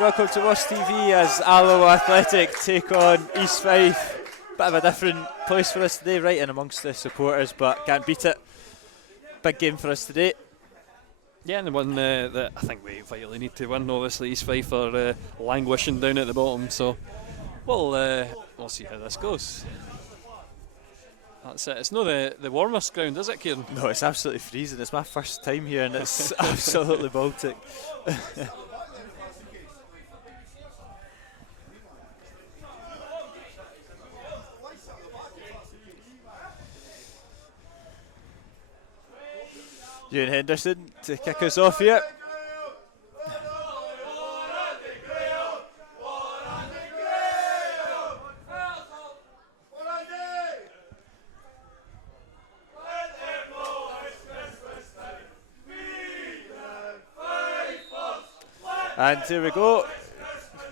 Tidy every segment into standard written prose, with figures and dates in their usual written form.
Welcome to Ross TV as Alloa Athletic take on East Fife. Bit of a different place for us today, right in amongst the supporters, but can't beat it. Big game for us today. Yeah, and the one that I think we vitally need to win. Obviously, East Fife are languishing down at the bottom, so we'll see how this goes. That's it. It's not the warmest ground, is it, Kieran? No, it's absolutely freezing. It's my first time here and it's absolutely Baltic. Ewan Henderson to kick us off here. And here we go.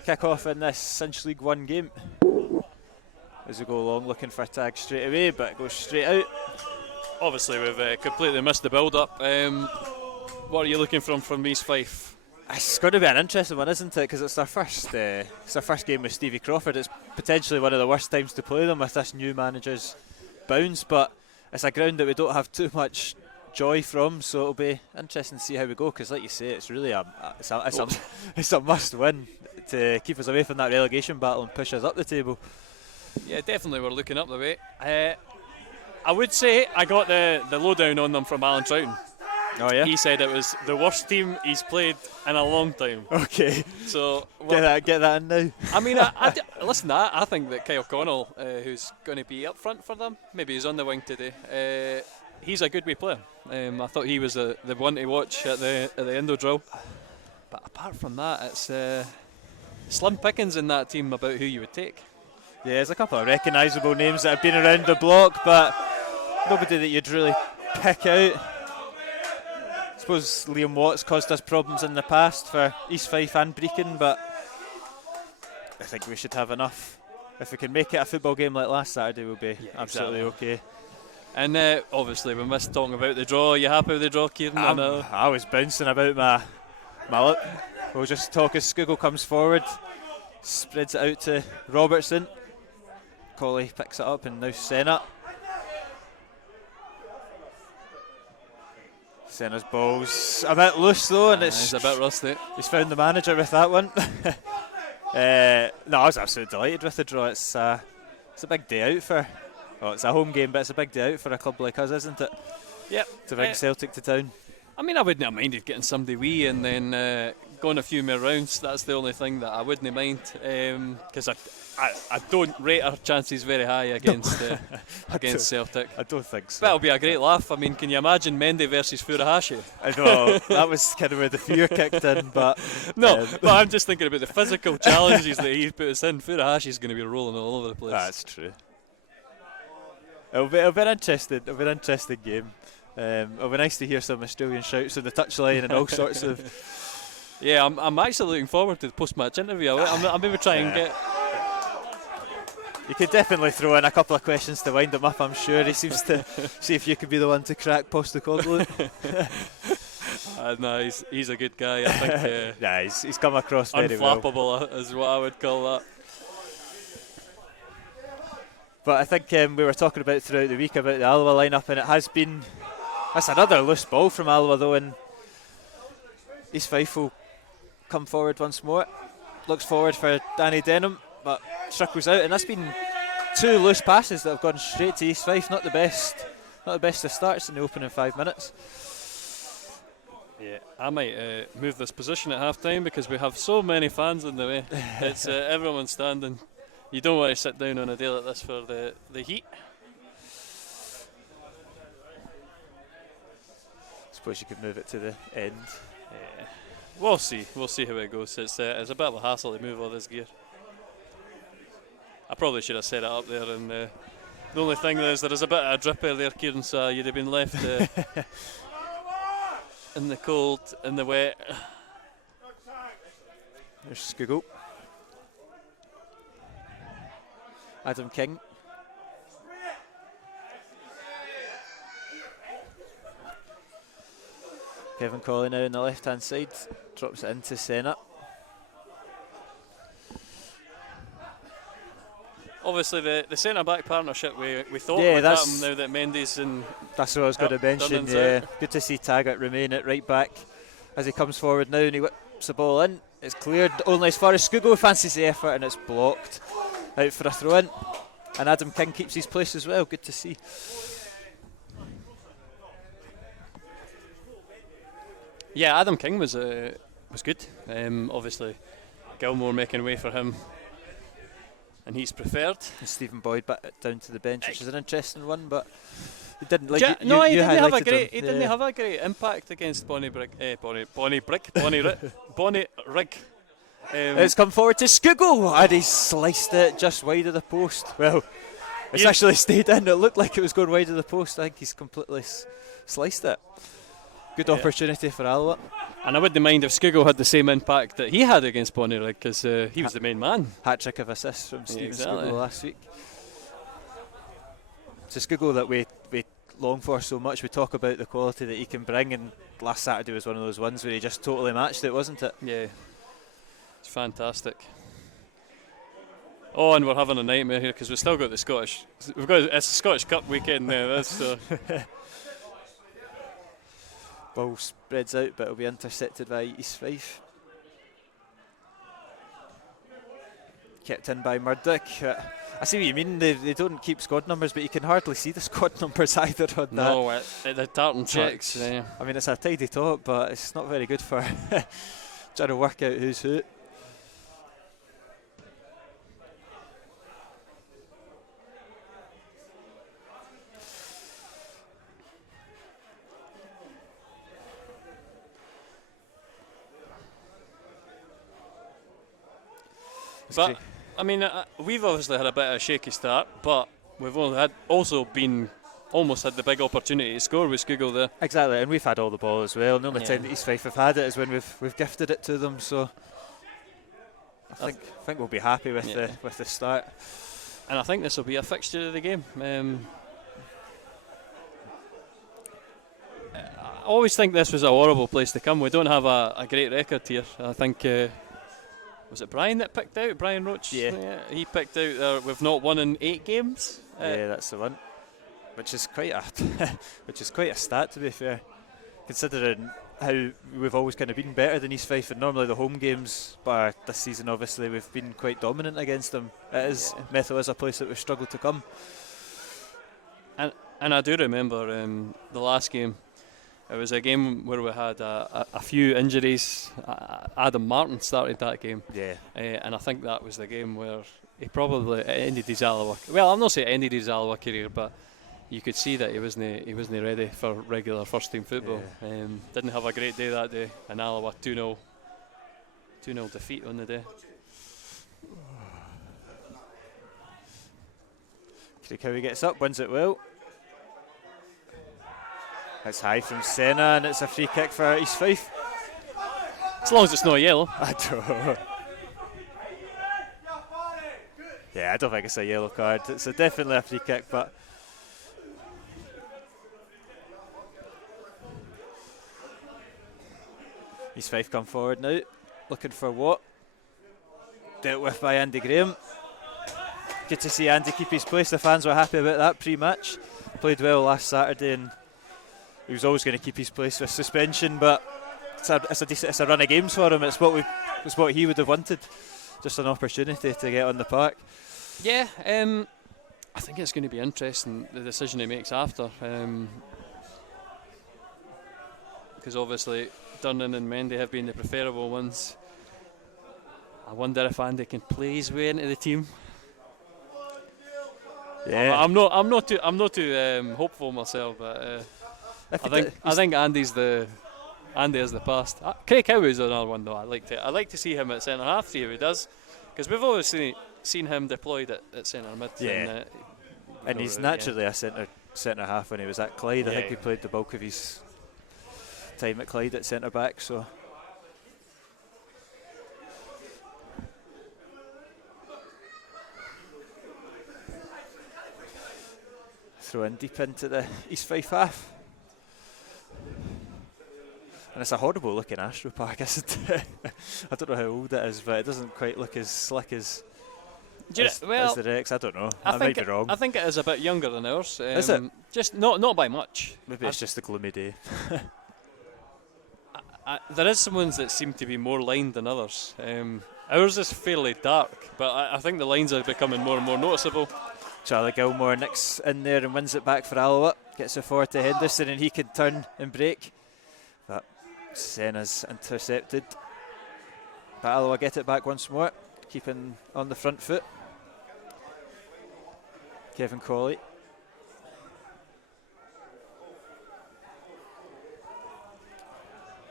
Kick off in this Cinch League 1 game. As we go along looking for a tag straight away, but it goes straight out. Obviously, we've completely missed the build-up. What are you looking from East Fife? It's going to be an interesting one, isn't it? Because it's our first game with Stevie Crawford. It's potentially one of the worst times to play them with this new manager's bounce, but it's a ground that we don't have too much joy from, so it'll be interesting to see how we go. Because, like you say, it's really it's a must-win to keep us away from that relegation battle and push us up the table. Yeah, definitely, we're looking up the way. I would say I got the lowdown on them from Alan Troughton. Oh yeah? He said it was the worst team he's played in a long time. Okay. So get that in now. I mean, listen, I think that Kyle Connell, who's going to be up front for them, maybe he's on the wing today. He's a good wee player. I thought he was the one to watch at the Indo drill. But apart from that, it's slim pickings in that team about who you would take. Yeah, there's a couple of recognisable names that have been around the block, but nobody that you'd really pick out. I suppose Liam Watts caused us problems in the past for East Fife and Brecon, but I think we should have enough. If we can make it a football game like last Saturday, we'll be absolutely okay. And obviously we missed talking about the draw. Are you happy with the draw, Kieran? I was bouncing about my lip. We'll just talk as Skugel comes forward, spreads it out to Robertson. Colley picks it up and now Senna. Senna's ball's a bit loose though, and it's a bit rusty. He's found the manager with that one. No, I was absolutely delighted with the draw. It's a big day out for. Well, it's a home game, but it's a big day out for a club like us, isn't it? Yep. To bring Celtic to town. I mean, I wouldn't have minded getting somebody wee and then going a few more rounds. That's the only thing that I wouldn't mind, because I don't rate our chances very high against Celtic. I don't think so. But it'll be a great laugh. I mean, can you imagine Mendy versus Furuhashi? I know, that was kind of where the fear kicked in, but... No, but I'm just thinking about the physical challenges that he's put us in. Furuhashi's going to be rolling all over the place. That's true. It'll be an interesting game. It'll be nice to hear some Australian shouts on the touchline and all sorts of... Yeah, I'm actually looking forward to the post-match interview. I'm maybe try and get... You could definitely throw in a couple of questions to wind him up, I'm sure. He seems to see if you could be the one to crack Postecoglou. No, he's a good guy, I think. Yeah, he's come across very well. Unflappable is what I would call that. But I think we were talking about throughout the week about the Alloa lineup, and it has been... That's another loose ball from Alloa though, and East Fife will come forward once more. Looks forward for Danny Denham, but struggles out, and that's been two loose passes that have gone straight to East Fife. Not the best of starts in the opening 5 minutes. Yeah, I might move this position at half time because we have so many fans in the way. It's everyone standing. You don't want to sit down on a day like this for the heat. Suppose you could move it to the end. Yeah. We'll see how it goes. It's a bit of a hassle to move all this gear. I probably should have set it up there, and the only thing is there is a bit of a dripper there, Kieran, so you'd have been left in the cold, in the wet. There's Skugel. Adam King. Kevin Colley now on the left hand side, drops it into Senna. obviously the centre-back partnership we thought Yeah, would that's- happen now that Mendy's and That's what I was going to mention. Dunnan's Yeah, out. good to see Taggart remain at right back as he comes forward now and he whips the ball in. It's cleared only as far as Scugo fancies the effort and it's blocked out for a throw in. And Adam King keeps his place as well. Good to see. Yeah, Adam King was good. Obviously, Gilmore making way for him, and he's preferred. And Stephen Boyd back down to the bench, which is an interesting one, but he didn't like He didn't have a highlighted great. him. He didn't have a great impact against Bonnie Rig. It's come forward to Scugo and he sliced it just wide of the post. Well, it's actually stayed in. It looked like it was going wide of the post. I think he's completely sliced it. Good opportunity for Alloa. And I wouldn't mind if Scugo had the same impact that he had against Bonnie Rig, because he was the main man. Hat-trick of assists from Stephen exactly. Scugo last week. It's a Scugo that we long for so much. We talk about the quality that he can bring, and last Saturday was one of those ones where he just totally matched it, wasn't it? Yeah, it's fantastic. Oh, and we're having a nightmare here because we've still got the Scottish. It's the Scottish Cup weekend now. That's Ball spreads out, but it'll be intercepted by East Fife. Kept in by Murdoch. I see what you mean. They don't keep squad numbers, but you can hardly see the squad numbers either on that. no, the tartan checks. I mean, it's a tidy top, but it's not very good for trying to work out who's who. But I mean, we've obviously had a bit of a shaky start, but we've also been almost had the big opportunity to score with Scugo there. Exactly, and we've had all the ball as well. And the only time that East Fife have had it is when we've gifted it to them. So I think we'll be happy with the start. And I think this will be a fixture of the game. I always think this was a horrible place to come. We don't have a great record here. I think. Was it Brian that picked out? Brian Roach? Yeah. He picked out we've not won in 8 games. Yeah, that's the one. Which is quite a stat, to be fair, considering how we've always kind of been better than East Fife, and normally the home games, but this season obviously we've been quite dominant against them. Metho is a place that we've struggled to come. And I do remember the last game. It was a game where we had a few injuries. Adam Martin started that game. Yeah. And I think that was the game where he probably ended his Alloa. Well, I'm not saying ended his Alloa career, but you could see that he wasn't ready for regular first team football. Yeah. Didn't have a great day that day. And Alloa 2-0 defeat on the day. Kirikowi gets up, wins it well. It's high from Senna and it's a free kick for East Fife. As long as it's not yellow. I don't. Yeah, I don't think it's a yellow card. It's definitely a free kick, but East Fife come forward now, looking for what? Dealt with by Andy Graham. Good to see Andy keep his place. The fans were happy about that pre-match. Played well last Saturday and he was always going to keep his place with suspension, but it's a run of games for him. It's what he would have wanted. Just an opportunity to get on the park. Yeah, I think it's going to be interesting, the decision he makes after. Because obviously Durnan and Mendy have been the preferable ones. I wonder if Andy can play his way into the team. Yeah, I'm not too hopeful myself, but I think Andy is the past. Craig Howie's another one though. I like to see him at centre half. See how he does, because we've obviously seen him deployed at centre mid. Yeah, and he's naturally a centre half when he was at Clyde. I think he played the bulk of his time at Clyde at centre back. So. Throw in deep into the East Fife half. And it's a horrible looking Astro Park, isn't it? I don't know how old it is, but it doesn't quite look as slick as as the Rex. I don't know. I might be wrong. I think it is a bit younger than ours. Is it? Just not by much. Maybe it's just a gloomy day. There is some ones that seem to be more lined than others. Ours is fairly dark, but I think the lines are becoming more and more noticeable. Charlie Gilmore nicks in there and wins it back for Alloa. Gets it forward to Henderson and he can turn and break. But Senna's intercepted. But Alloa get it back once more, keeping on the front foot. Kevin Colley.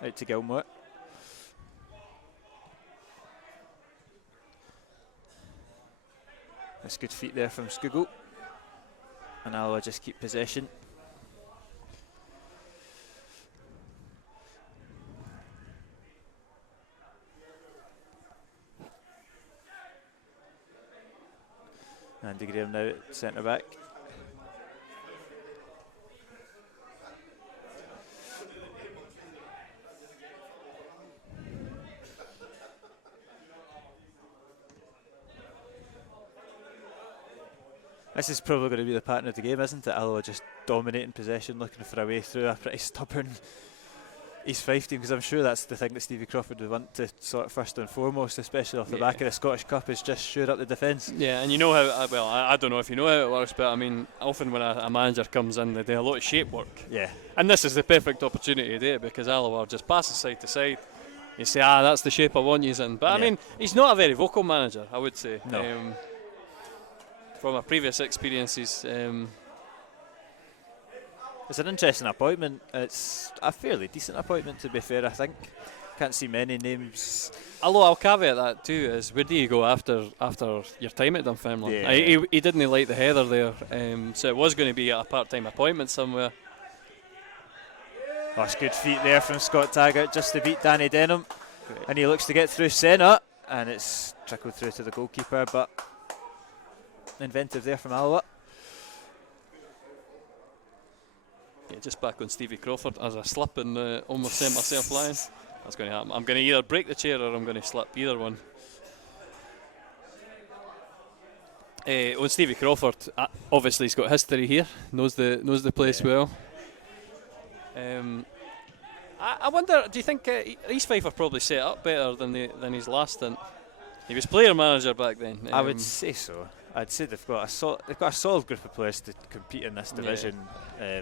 Out to Gilmore. That's good feet there from Skugel. And Alloa just keep possession. Andy Graham now at centre back. This is probably going to be the pattern of the game, isn't it? Alloa just dominating possession, looking for a way through a pretty stubborn East Fife team, because I'm sure that's the thing that Stevie Crawford would want to sort first and foremost, especially off the back of the Scottish Cup, is just shore up the defence. Yeah, and you know how, I don't know if you know how it works, but I mean, often when a manager comes in, they do a lot of shape work. Yeah. And this is the perfect opportunity to do it, because Alloa just passes side to side. You say, that's the shape I want you in. But I mean, he's not a very vocal manager, I would say. No. From my previous experiences. It's an interesting appointment. It's a fairly decent appointment, to be fair, I think. Can't see many names. Although I'll caveat that too, is where do you go after your time at Dunfermline? Yeah. He didn't like the heather there, so it was going to be a part-time appointment somewhere. That's good feet there from Scott Taggart just to beat Danny Denham. Great. And he looks to get through Senna, and it's trickled through to the goalkeeper, but inventive there from Alloa. Yeah, just back on Stevie Crawford as I slip and almost sent myself flying. That's going to happen. I'm going to either break the chair or I'm going to slip, either one. On Stevie Crawford, obviously he's got history here, knows the place well. I wonder, do you think East Fife are probably set up better than his last stint? He was player manager back then. I would say so. I'd say they've got a solid group of players to compete in this division. Yeah.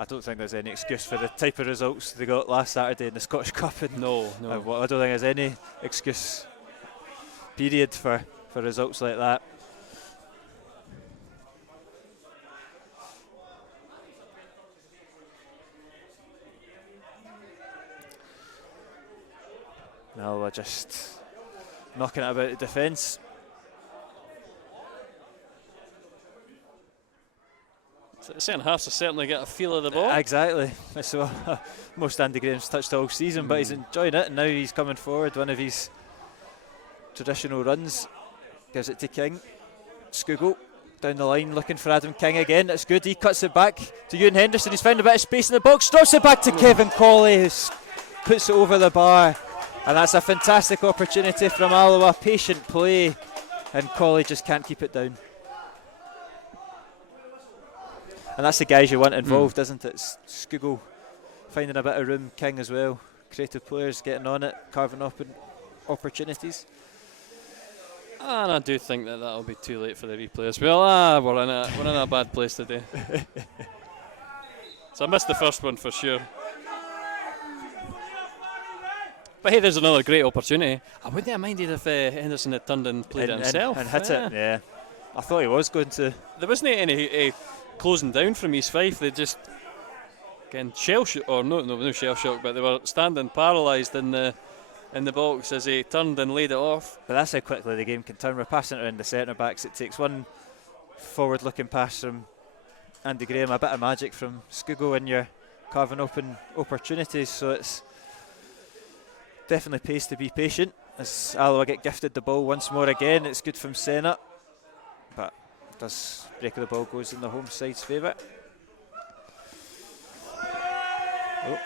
I don't think there's any excuse for the type of results they got last Saturday in the Scottish Cup. And no. I don't think there's any excuse, period, for results like that. Now we're just knocking it about the defence. The centre halves have certainly got a feel of the ball. Exactly. So most Andy Graham's touched all season, but he's enjoying it, and now he's coming forward. One of his traditional runs, gives it to King. Skugel down the line, looking for Adam King again. That's good. He cuts it back to Ewan Henderson. He's found a bit of space in the box. Drops it back to Kevin Colley, who puts it over the bar, and that's a fantastic opportunity from Alloa. Patient play, and Colley just can't keep it down. And that's the guys you want involved, isn't it? Skugel finding a bit of room, King as well. Creative players getting on it, carving up opportunities. And I do think that'll be too late for the replay as well. We're in a bad place today. So I missed the first one for sure. But hey, there's another great opportunity. I wouldn't have minded if Henderson had turned and played it himself. And hit it, yeah. I thought he was going to. There wasn't any closing down from East Fife. They just again shell shock, or no shell shock, but they were standing paralysed in the box as he turned and laid it off. But that's how quickly the game can turn. We're passing it around the centre backs. It takes one forward-looking pass from Andy Graham, a bit of magic from Skugel, and you're carving open opportunities. So it's definitely pays to be patient. As Alloa get gifted the ball once more again, it's good from Senna, but does break of the ball goes in the home side's favour. Oh.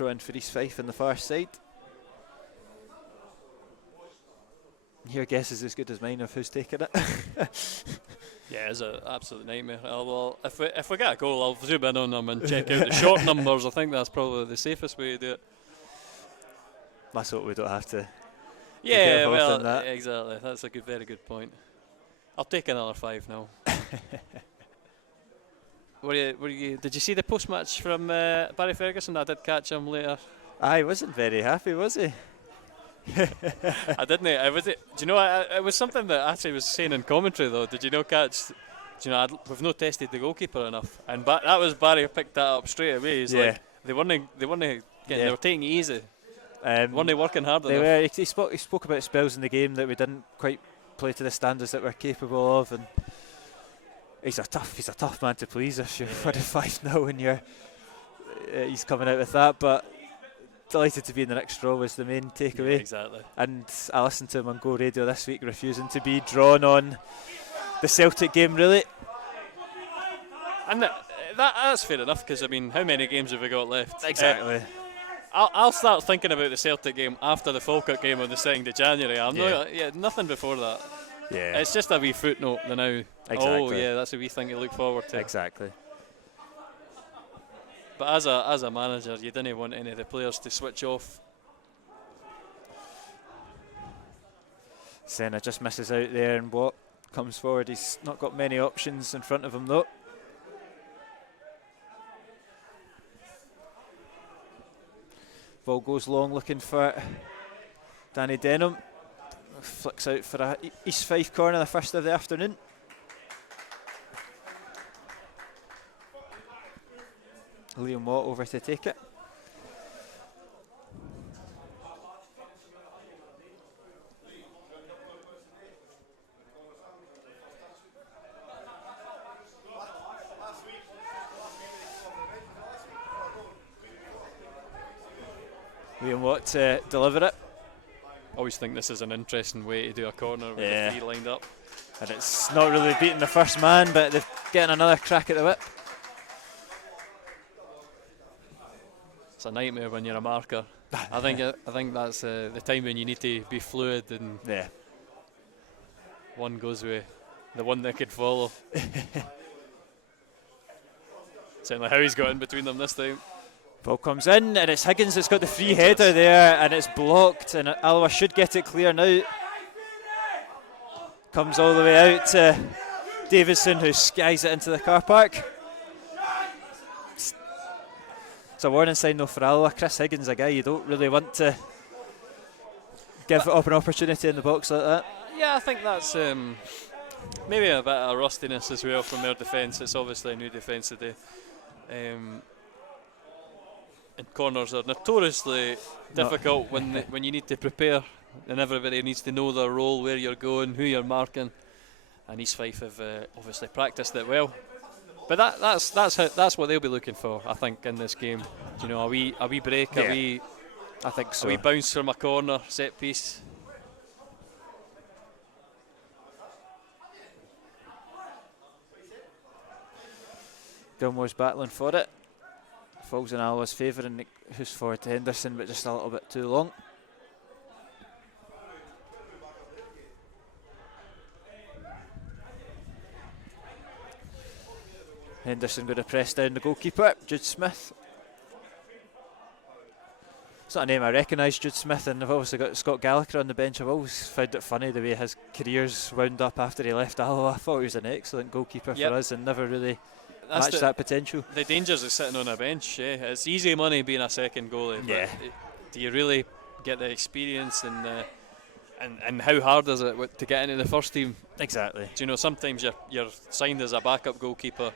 throw in for East Fife on the far side. Your guess is as good as mine of who's taking it. Yeah, it's an absolute nightmare. Well, if we get a goal, I'll zoom in on them and check out the short numbers. I think that's probably the safest way to do it. Let's hope we don't have to. Yeah, get involved well, in that. exactly. That's a very good point. I'll take another 5 now. Did you see the post match from Barry Ferguson? I did catch him later. I wasn't very happy, was he? I didn't. Do you know? It was something that actually was saying in commentary though. Did you know catch? Do you know? We've not tested the goalkeeper enough, and that was Barry who picked that up straight away. He's like, they weren't they were taking it easy. Weren't they working hard enough? He spoke about spells in the game that we didn't quite play to the standards that we're capable of, and he's a tough man to please if you're 45 and he's coming out with that, but. Delighted to be in the next draw was the main takeaway. Yeah, exactly. And I listened to him on Go Radio this week refusing to be drawn on the Celtic game, really. And that's fair enough, because I mean, how many games have we got left? Exactly. I'll start thinking about the Celtic game after the Falkirk game on the 2nd of January. Nothing before that. Yeah. It's just a wee footnote now. Exactly. Oh yeah, that's a wee thing to look forward to. Exactly. But as a manager, you didn't want any of the players to switch off. Senna just misses out there, and Watt comes forward. He's not got many options in front of him though. Ball goes long, looking for Danny Denham. Flicks out for a East Fife corner, the first of the afternoon. Liam Watt over to take it. Liam Watt to deliver it. Always think this is an interesting way to do a corner with the 3 lined up. And it's not really beating the first man, but they're getting another crack at the whip. It's a nightmare when you're a marker. I think that's the time when you need to be fluid, and one goes with the one that could follow. Certainly how he's got in between them this time. Ball comes in, and it's Higgins that's got the free header there, and it's blocked, and Alloa should get it clear now. Comes all the way out to Davison, who skies it into the car park. It's a warning sign though for Alloa. Chris Higgins, a guy you don't really want to give up an opportunity in the box like that. Yeah, I think that's maybe a bit of rustiness as well from their defence. It's obviously a new defence today. And corners are notoriously difficult when you need to prepare, and everybody needs to know their role, where you're going, who you're marking. And East Fife have obviously practiced it well. But that's what they'll be looking for, I think, in this game. You know, a wee break, I think so. A wee bounce from a corner, set piece. Gilmore's battling for it. Falls in Alloa's favour, and who's forward to Henderson, but just a little bit too long. Henderson going to press down the goalkeeper, Jude Smith. It's not a name I recognise, Jude Smith, and I've obviously got Scott Gallagher on the bench. I've always found it funny the way his career's wound up after he left Alloa. I thought he was an excellent goalkeeper for us and never really matched that potential. The dangers of sitting on a bench, it's easy money being a second goalie. Yeah. But do you really get the experience, and how hard is it to get into the first team? Exactly. Do you know, sometimes you're signed as a backup goalkeeper,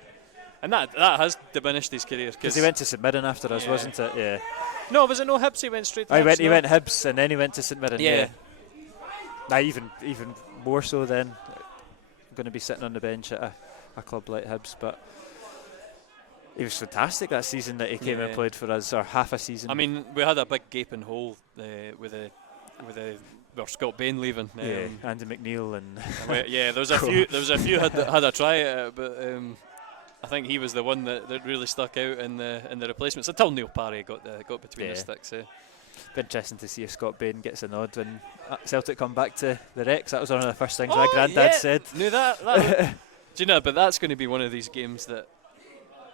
and that has diminished his career. Because he went to St Mirren after us, wasn't it? Yeah. No, was it no Hibs? He went straight to Hibs. He went Hibs, and then he went to St Mirren. Yeah. Nah, even more so then. Going to be sitting on the bench at a club like Hibs, but he was fantastic that season that he came and played for us, or half a season. I mean, we had a big gaping hole with Scott Bain leaving. Andy McNeil and there was a few had a try at it, but I think he was the one that really stuck out in the replacements until Neil Parry got between the sticks. Be interesting to see if Scott Bain gets a nod when Celtic come back to the Rex. That was one of the first things my granddad said. Knew that. Do you know? But that's going to be one of these games that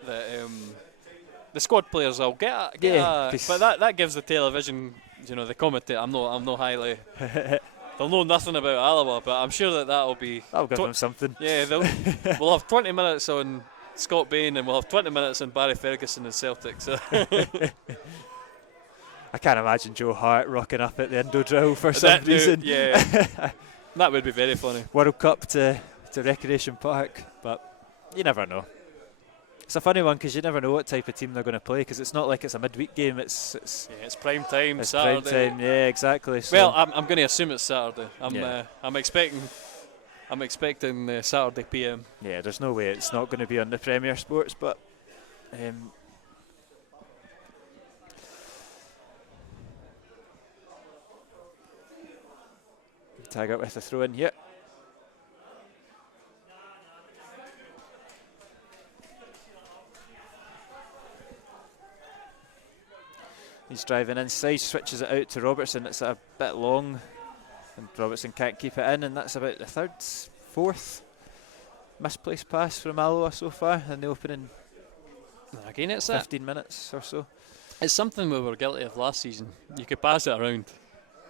the squad players will get but that gives the television, the commentator. I'm no highly. They'll know nothing about Alloa, but I'm sure that'll give them something. Yeah, we'll have 20 minutes on Scott Bain and we'll have 20 minutes on Barry Ferguson and Celtic. So. I can't imagine Joe Hart rocking up at the Indo drill for some reason. Yeah, that would be very funny. World Cup to Recreation Park, but you never know. It's a funny one because you never know what type of team they're going to play, because it's not like it's a midweek game. It's prime time. It's Saturday. prime time. Yeah, exactly. So well, I'm going to assume it's Saturday. I'm expecting Saturday PM. Yeah, there's no way it's not going to be on the Premier Sports, but. Tag out with the throw in here. He's driving inside, switches it out to Robertson. It's a bit long, and Robertson can't keep it in, and that's about the fourth misplaced pass from Alloa so far in the opening again, it's 15 minutes or so. It's something we were guilty of last season. You could pass it around,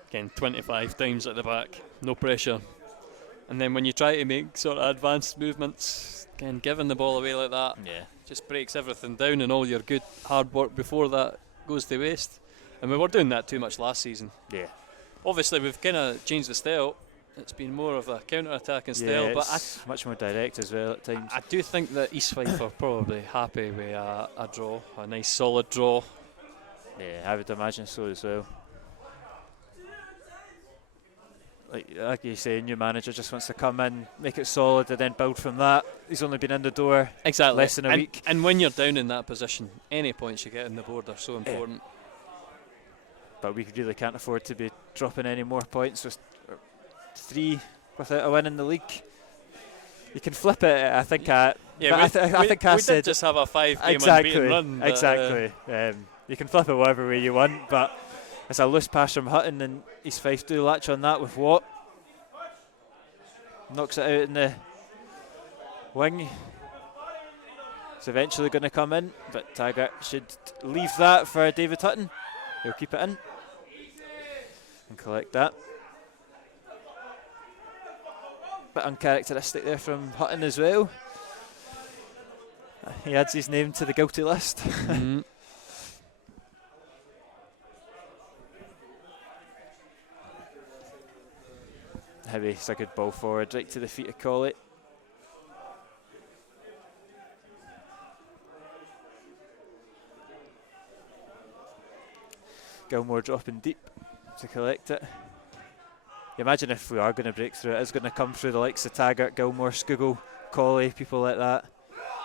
again, 25 times at the back, no pressure. And then when you try to make sort of advanced movements, again, giving the ball away like that, just breaks everything down, and all your good hard work before that goes to waste. And we were doing that too much last season. Yeah. Obviously, we've kind of changed the style. It's been more of a counter-attacking style, but it's much more direct as well at times. I do think that East Fife are probably happy with a draw, a nice solid draw. Yeah, I would imagine so as well. Like you say, new manager just wants to come in, make it solid, and then build from that. He's only been in the door less than a week. And when you're down in that position, any points you get on the board are so important. But we really can't afford to be dropping any more points. Just 3 without a win in the league. You can flip it, I think. I think I said did just have a 5-game unbeaten run. Exactly. You can flip it whatever way you want, but it's a loose pass from Hutton, and East Fife do latch on that with Watt. Knocks it out in the wing. It's eventually going to come in, but Taggart should leave that for David Hutton. He'll keep it in and collect that. Bit uncharacteristic there from Hutton as well. He adds his name to the guilty list. Mm-hmm. Heavy, it's a good ball forward, right to the feet of Colley. Gilmore dropping deep to collect it. You imagine if we are going to break through, it's going to come through the likes of Taggart, Gilmore, Skugel, Colley, people like that.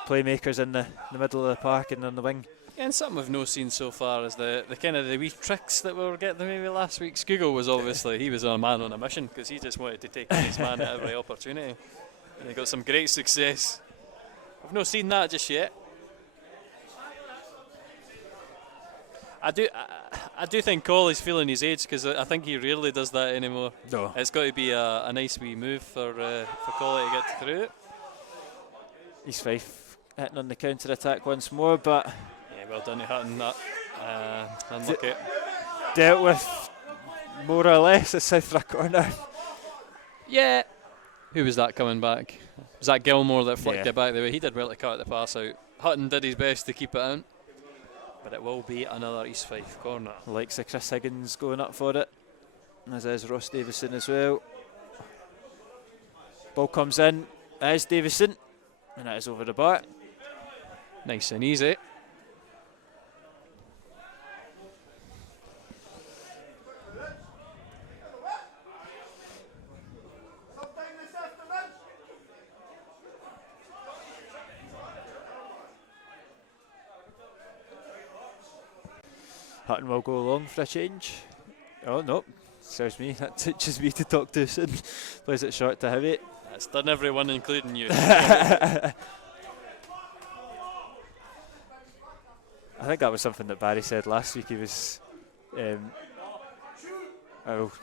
Playmakers in the middle of the park and on the wing. Yeah, and something we've not seen so far is the kind of the wee tricks that we were getting maybe last week. Skugel was obviously, he was a man on a mission because he just wanted to take his man at every opportunity. And he got some great success. I've not seen that just yet. I do think Colley's feeling his age, because I think he rarely does that anymore. No. It's got to be a nice wee move for Colley to get through it. East Fife hitting on the counter attack once more, but well done to Hutton, that unlucky. Dealt with more or less a south for a corner. Yeah. Who was that coming back? Was that Gilmore that flicked it back the way? He did well to cut the pass out. Hutton did his best to keep it in, but it will be another East Fife corner. Likes of Chris Higgins going up for it, as is Ross Davison as well. Ball comes in, as Davison, and it is over the bar. Nice and easy. Hutton will go along for a change. Oh, no. Serves me. That teaches me to talk too soon. Plays it short to Heavy. That's done everyone, including you. I think that was something that Barry said last week. He was,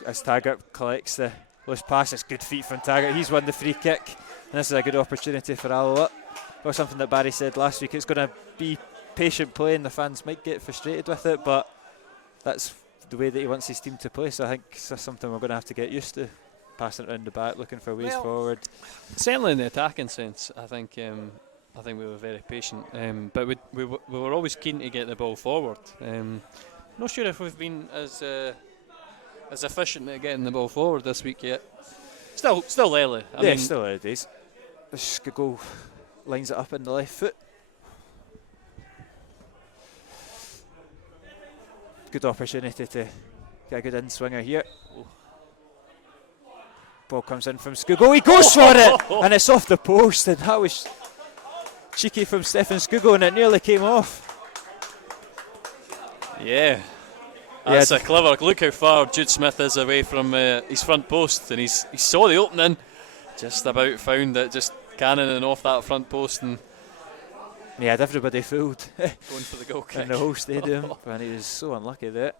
as Taggart collects the loose pass, it's good feet from Taggart. He's won the free kick, and this is a good opportunity for Alloa. That was something that Barry said last week. It's going to be patient play, and the fans might get frustrated with it, but that's the way that he wants his team to play. So I think it's something we're going to have to get used to. Passing it around the back, looking for ways forward. Certainly in the attacking sense, I think we were very patient, but we were always keen to get the ball forward. Not sure if we've been as efficient at getting the ball forward this week yet. Still early. I mean, still early days. Skuggo lines it up in the left foot. Good opportunity to get a good in-swinger here. Ball comes in from Skuggo, he goes for it, and it's off the post, and that was cheeky from Stefan Skuggo, and it nearly came off. Yeah, that's a clever. Look how far Jude Smith is away from his front post, and he saw the opening, just about found it, just cannoning off that front post, and he had everybody fooled. Going for the goal kick in the whole stadium, and he was so unlucky there.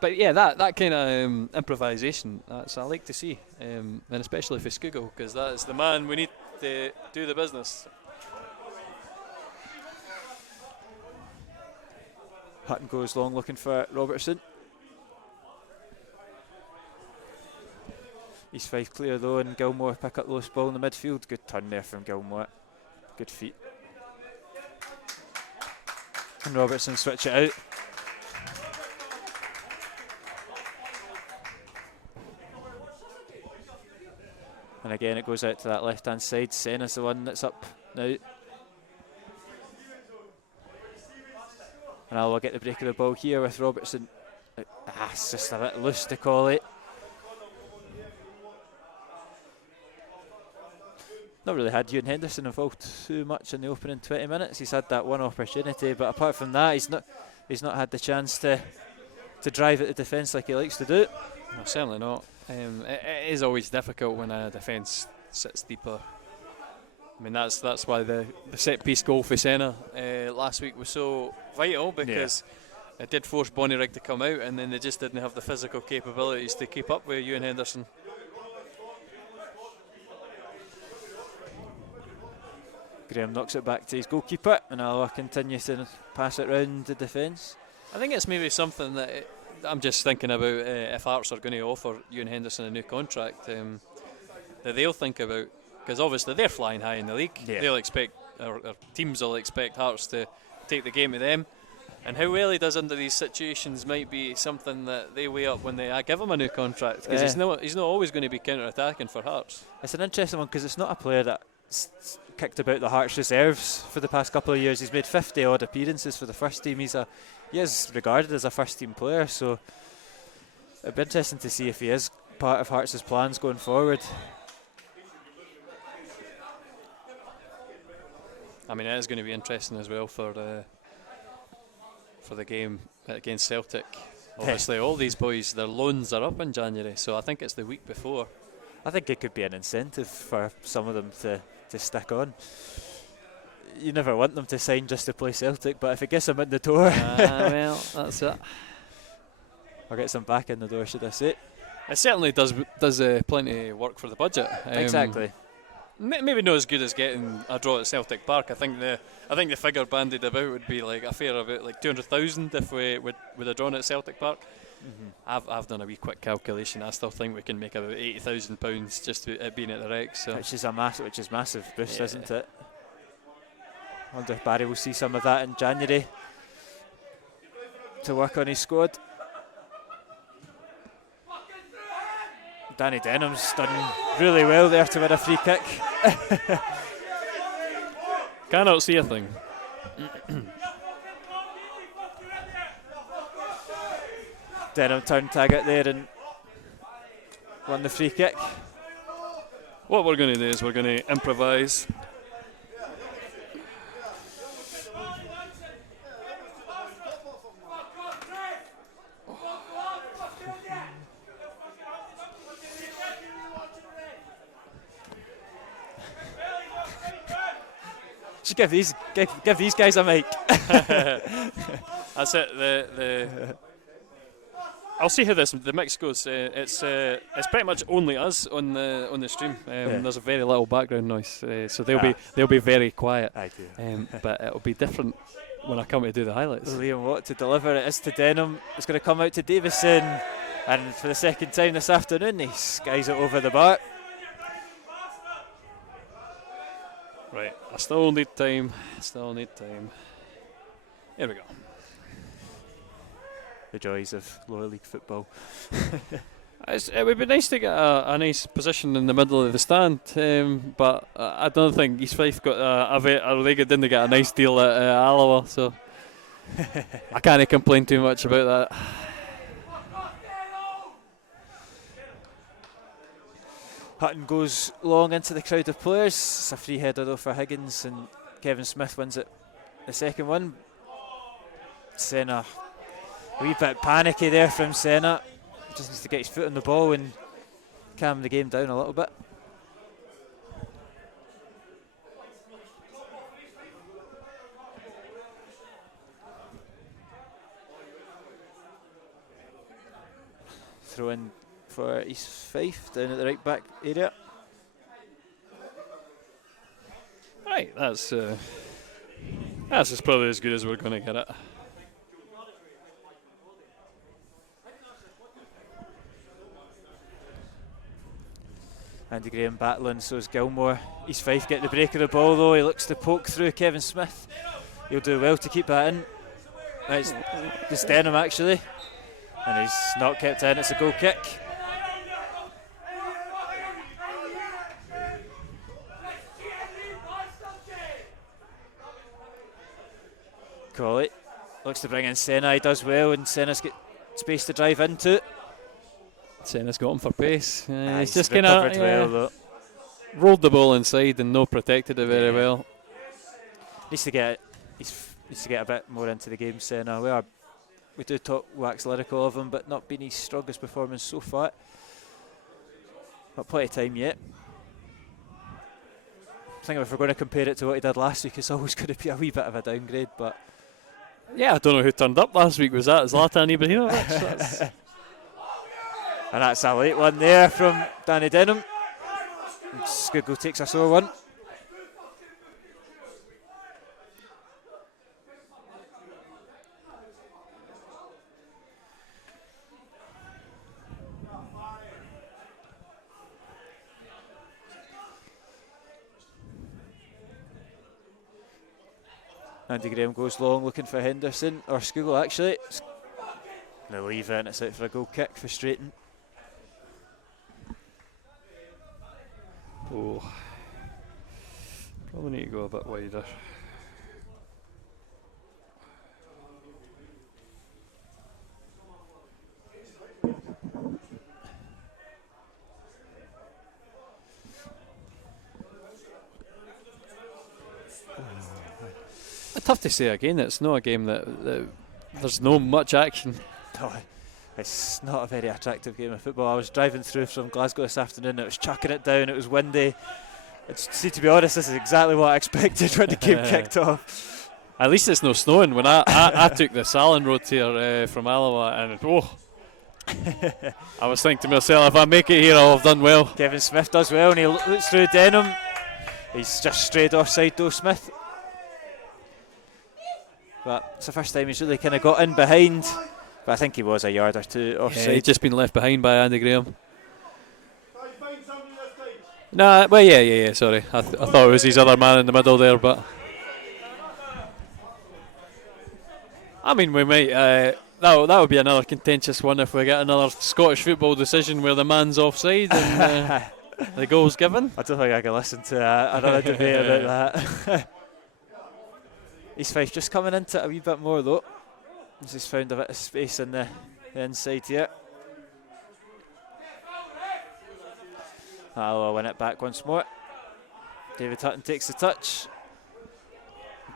But yeah, that kind of improvisation, that's I like to see, and especially for Skuggo, because that is the man we need to do the business. Hutton goes long looking for Robertson. East Fife clear though, and Gilmore pick up the loose ball in the midfield. Good turn there from Gilmore. Good feet. And Robertson switch it out. And again it goes out to that left hand side. Senna's the one that's up now. And Alloa get the break of the ball here with Robertson. It's just a bit loose to call it. Not really had Ewan Henderson involved too much in the opening 20 minutes. He's had that one opportunity, but apart from that, he's not had the chance to drive at the defence like he likes to do. No, certainly not. It is always difficult when a defence sits deeper. I mean, that's why the set piece goal for Senna last week was so vital, because it did force Bonnyrigg to come out, and then they just didn't have the physical capabilities to keep up with Ewan Henderson. Graham knocks it back to his goalkeeper, and Alloa continues to pass it round the defence. I think it's maybe something that I'm just thinking about if Hearts are going to offer Ewan Henderson a new contract, that they'll think about, because obviously they're flying high in the league. They'll expect, or teams will expect Hearts to take the game to them, and how well he does under these situations might be something that they weigh up when they give him a new contract, because he's not always going to be counter-attacking for Hearts. It's an interesting one, because it's not a player that kicked about the Hearts reserves for the past couple of years. He's made 50 odd appearances for the first team. He is regarded as a first team player, so it'd be interesting to see if he is part of Hearts' plans going forward. I mean, it is going to be interesting as well for the game against Celtic. Obviously all these boys, their loans are up in January, so I think it's the week before. I think it could be an incentive for some of them to stick on. You never want them to sign just to play Celtic, but if it gets them in the door, well, that's it. Or gets them back in the door, should I say? It certainly does plenty of work for the budget. Exactly. Maybe not as good as getting a draw at Celtic Park. I think the figure bandied about would be like a fair about like 200,000 if we would have drawn at Celtic Park. Mm-hmm. I've done a wee quick calculation. I still think we can make about £80,000 just being at the Rex. So. Which is massive boost, isn't it? I wonder if Barry will see some of that in January to work on his squad. Danny Denham's done really well there to win a free kick. Cannot see a thing. Denham turned Taggart there and won the free kick. What we're going to do is we're going to improvise. Should give these guys a mic. That's it. I'll see how the mix goes. It's pretty much only us on the stream. There's a very little background noise, so they'll be very quiet. I do. But it'll be different when I come to do the highlights. Liam Watt to deliver it is to Denham. It's going to come out to Davison, and for the second time this afternoon, he skies it over the bar. Right, I still need time. Here we go. The joys of lower league football. It would be nice to get a nice position in the middle of the stand, but I don't think East Fife got they didn't get a nice deal at Alloa, so I can't complain too much about that. Hutton goes long into the crowd of players. It's a free header though for Higgins, and Kevin Smith wins it. The second one. Senna, a wee bit panicky there from Senna. Just needs to get his foot on the ball and calm the game down a little bit. Throw in for East Fife down at the right back area. Right, that's probably as good as we're going to get it. Andy Graham battling, so is Gilmore. East Fife get the break of the ball though. He looks to poke through Kevin Smith. He'll do well to keep that in. It's Denham actually, and he's not kept in. It's a goal kick. Colley looks to bring in Senna. He does well, and Senna's got space to drive into. Senna's got him for pace. He's just kind of rolled the ball inside and no protected it very well. Needs to get a bit more into the game. Senna. We do talk wax lyrical of him, but not been his strongest performance so far. Not plenty of time yet. I think if we're going to compare it to what he did last week, it's always going to be a wee bit of a downgrade. But yeah, I don't know who turned up last week. Was that Zlatan Ibrahimovic? And that's a late one there from Danny Denham. Skugel takes a sore one. Andy Graham goes long looking for Henderson, or Skugel actually. They leave it and it's out for a goal kick, frustrating. Oh, probably need to go a bit wider. Tough to say again. It's not a game that there's no much action. No, it's not a very attractive game of football. I was driving through from Glasgow this afternoon. It was chucking it down. It was windy. See, to be honest, this is exactly what I expected when the game kicked off. At least it's no snowing. When I took the Salon Road here from Alloa, and I was thinking to myself, if I make it here, I'll have done well. Kevin Smith does well, and he looks through Denham. He's just strayed offside though, Smith. But it's the first time he's really kind of got in behind. But I think he was a yard or two offside. Yeah, he's just been left behind by Andy Graham. Nah, well, yeah. Sorry, I thought it was his other man in the middle there, but I mean, we might. That would be another contentious one if we get another Scottish football decision where the man's offside and the goal's given. I don't think I can listen to another debate about that. East Fife just coming into it a wee bit more though. He's found a bit of space in the inside here. Alloa win it back once more. David Hutton takes the touch.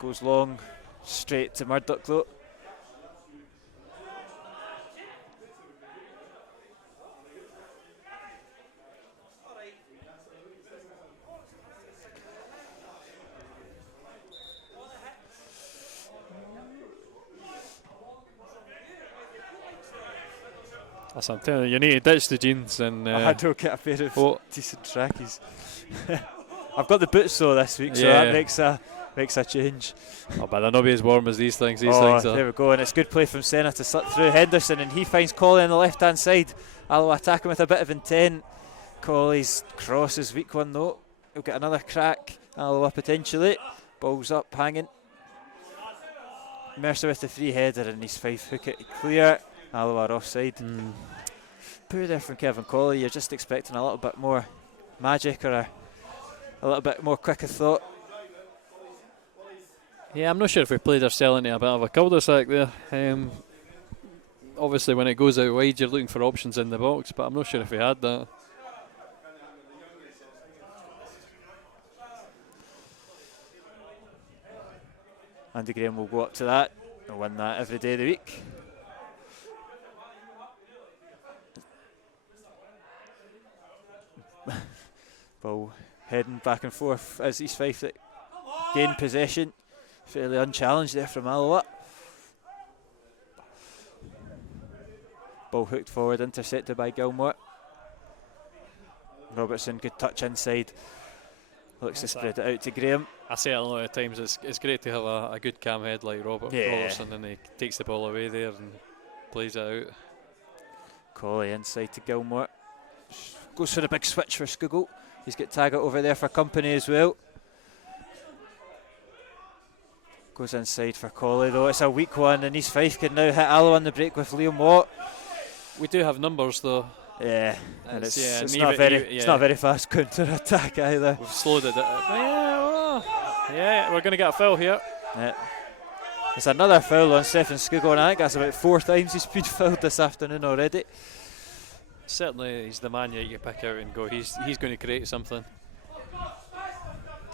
Goes long, straight to Murdoch though. That's what I'm telling you. You need to ditch the jeans and. I had to get a pair of decent trackies. I've got the boots though this week, so that makes a change. Oh, but they'll not be as warm as these things. There we go, and it's good play from Senna to slip through Henderson, and he finds Colley on the left hand side. Alloa attacking with a bit of intent. Colley's cross is weak one though. He'll get another crack. Alloa potentially. Ball's up, hanging. Mercer with the free header, and he's Fife hook it clear. Alloa are offside. Poor there from Kevin Colley. You're just expecting a little bit more magic or a little bit more quicker thought. Yeah, I'm not sure if we played ourselves into a bit of a cul-de-sac there. Obviously, when it goes out wide, you're looking for options in the box, but I'm not sure if we had that. Andy Graham will go up to that and win that every day of the week. Ball heading back and forth as East Fife that gain possession. Fairly unchallenged there from Alloa. Ball hooked forward, intercepted by Gilmore. Robertson, good touch inside. Looks to spread it out to Graham. I say it a lot of times, it's great to have a good cam head like Robertson, and he takes the ball away there and plays it out. Colley inside to Gilmore. Goes for the big switch for Skugel. He's got Taggart over there for company as well. Goes inside for Colley though. It's a weak one, and East Fife can now hit Alloa on the break with Liam Watt. We do have numbers though. Yeah, and it's not a very fast counter attack either. We've slowed it down. Yeah, we're going to get a foul here. Yeah. It's another foul on Stephen Skugel, and I think that's about 4 times he's been fouled this afternoon already. Certainly, he's the man you pick out and go. He's going to create something.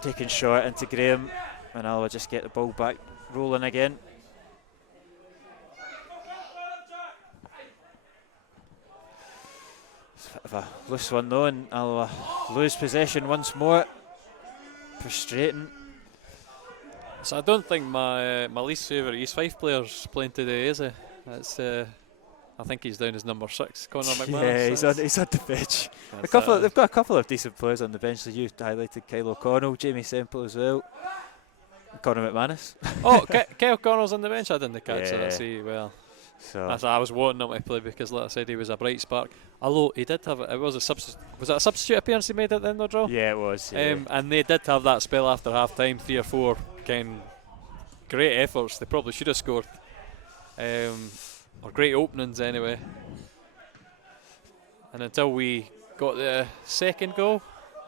Taking short into Graham, and Alloa just get the ball back rolling again. It's a bit of a loose one though, and Alloa lose possession once more. Frustrating. So I don't think my least favourite East Fife player's playing today, is he? That's I think he's down as number 6, Conor McManus. Yeah, he's on the bench. They've got a couple of decent players on the bench. So you highlighted Kyle O'Connell, Jamie Semple as well, and Conor McManus. Oh, Kyle O'Connell's on the bench. I didn't catch that. See, well, so I was wanting him to play because, like I said, he was a bright spark. Although he did have it was a substitute. Was that a substitute appearance he made at the end of the draw? Yeah, it was. Yeah. And they did have that spell after half time, 3 or 4 great efforts. They probably should have scored. Or great openings anyway. And until we got the second goal,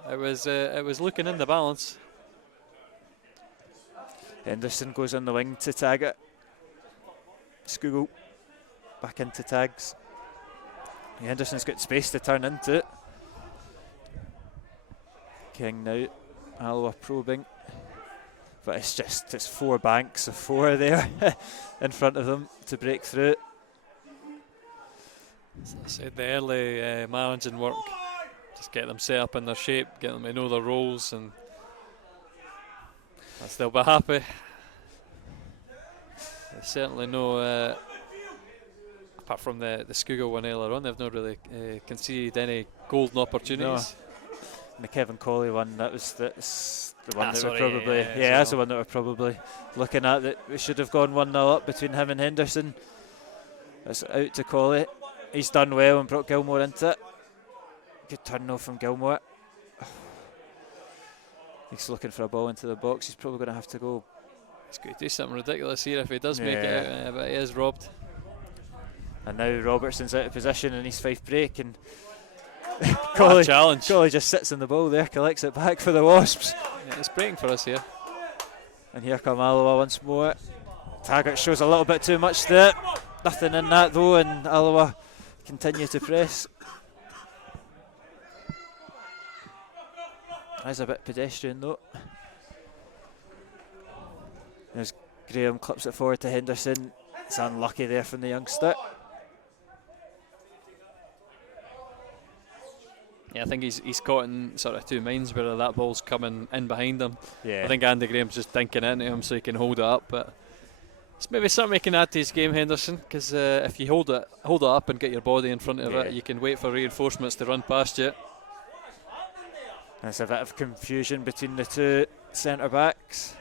it was looking in the balance. Henderson goes on the wing to tag it. Skugel back into tags. Henderson's got space to turn into it. King now. Alloa probing. But it's 4 banks of 4 there in front of them to break through it. As I said, the early managing work, just get them set up in their shape, get them to know their roles, and they'll be happy. There's certainly no, apart from the Skugel one earlier on, they've not really conceded any golden opportunities. No. And the Kevin Colley one, that's the one that we're probably, that's the one that we're probably looking at, that we should have gone 1-0 up between him and Henderson. It's out to Colley. He's done well and brought Gilmore into it. Good turn though from Gilmore. He's looking for a ball into the box. He's probably going to have to go. He's going to do something ridiculous here if he does make it out, but he is robbed. And now Robertson's out of position and East Fife break, and Colley just sits in the ball there, collects it back for the Wasps. Yeah, it's breaking for us here. And here come Alloa once more. Taggart shows a little bit too much there. Nothing in that though, and Alloa continue to press. That's a bit pedestrian though. There's Graham, clips it forward to Henderson. It's unlucky there from the youngster. Yeah, I think he's caught in sort of 2 minds whether that ball's coming in behind him. Yeah. I think Andy Graham's just dinking into him so he can hold it up, but It's maybe something you can add to his game, Henderson, because if you hold it up and get your body in front of it, you can wait for reinforcements to run past you. There's a bit of confusion between the two centre backs.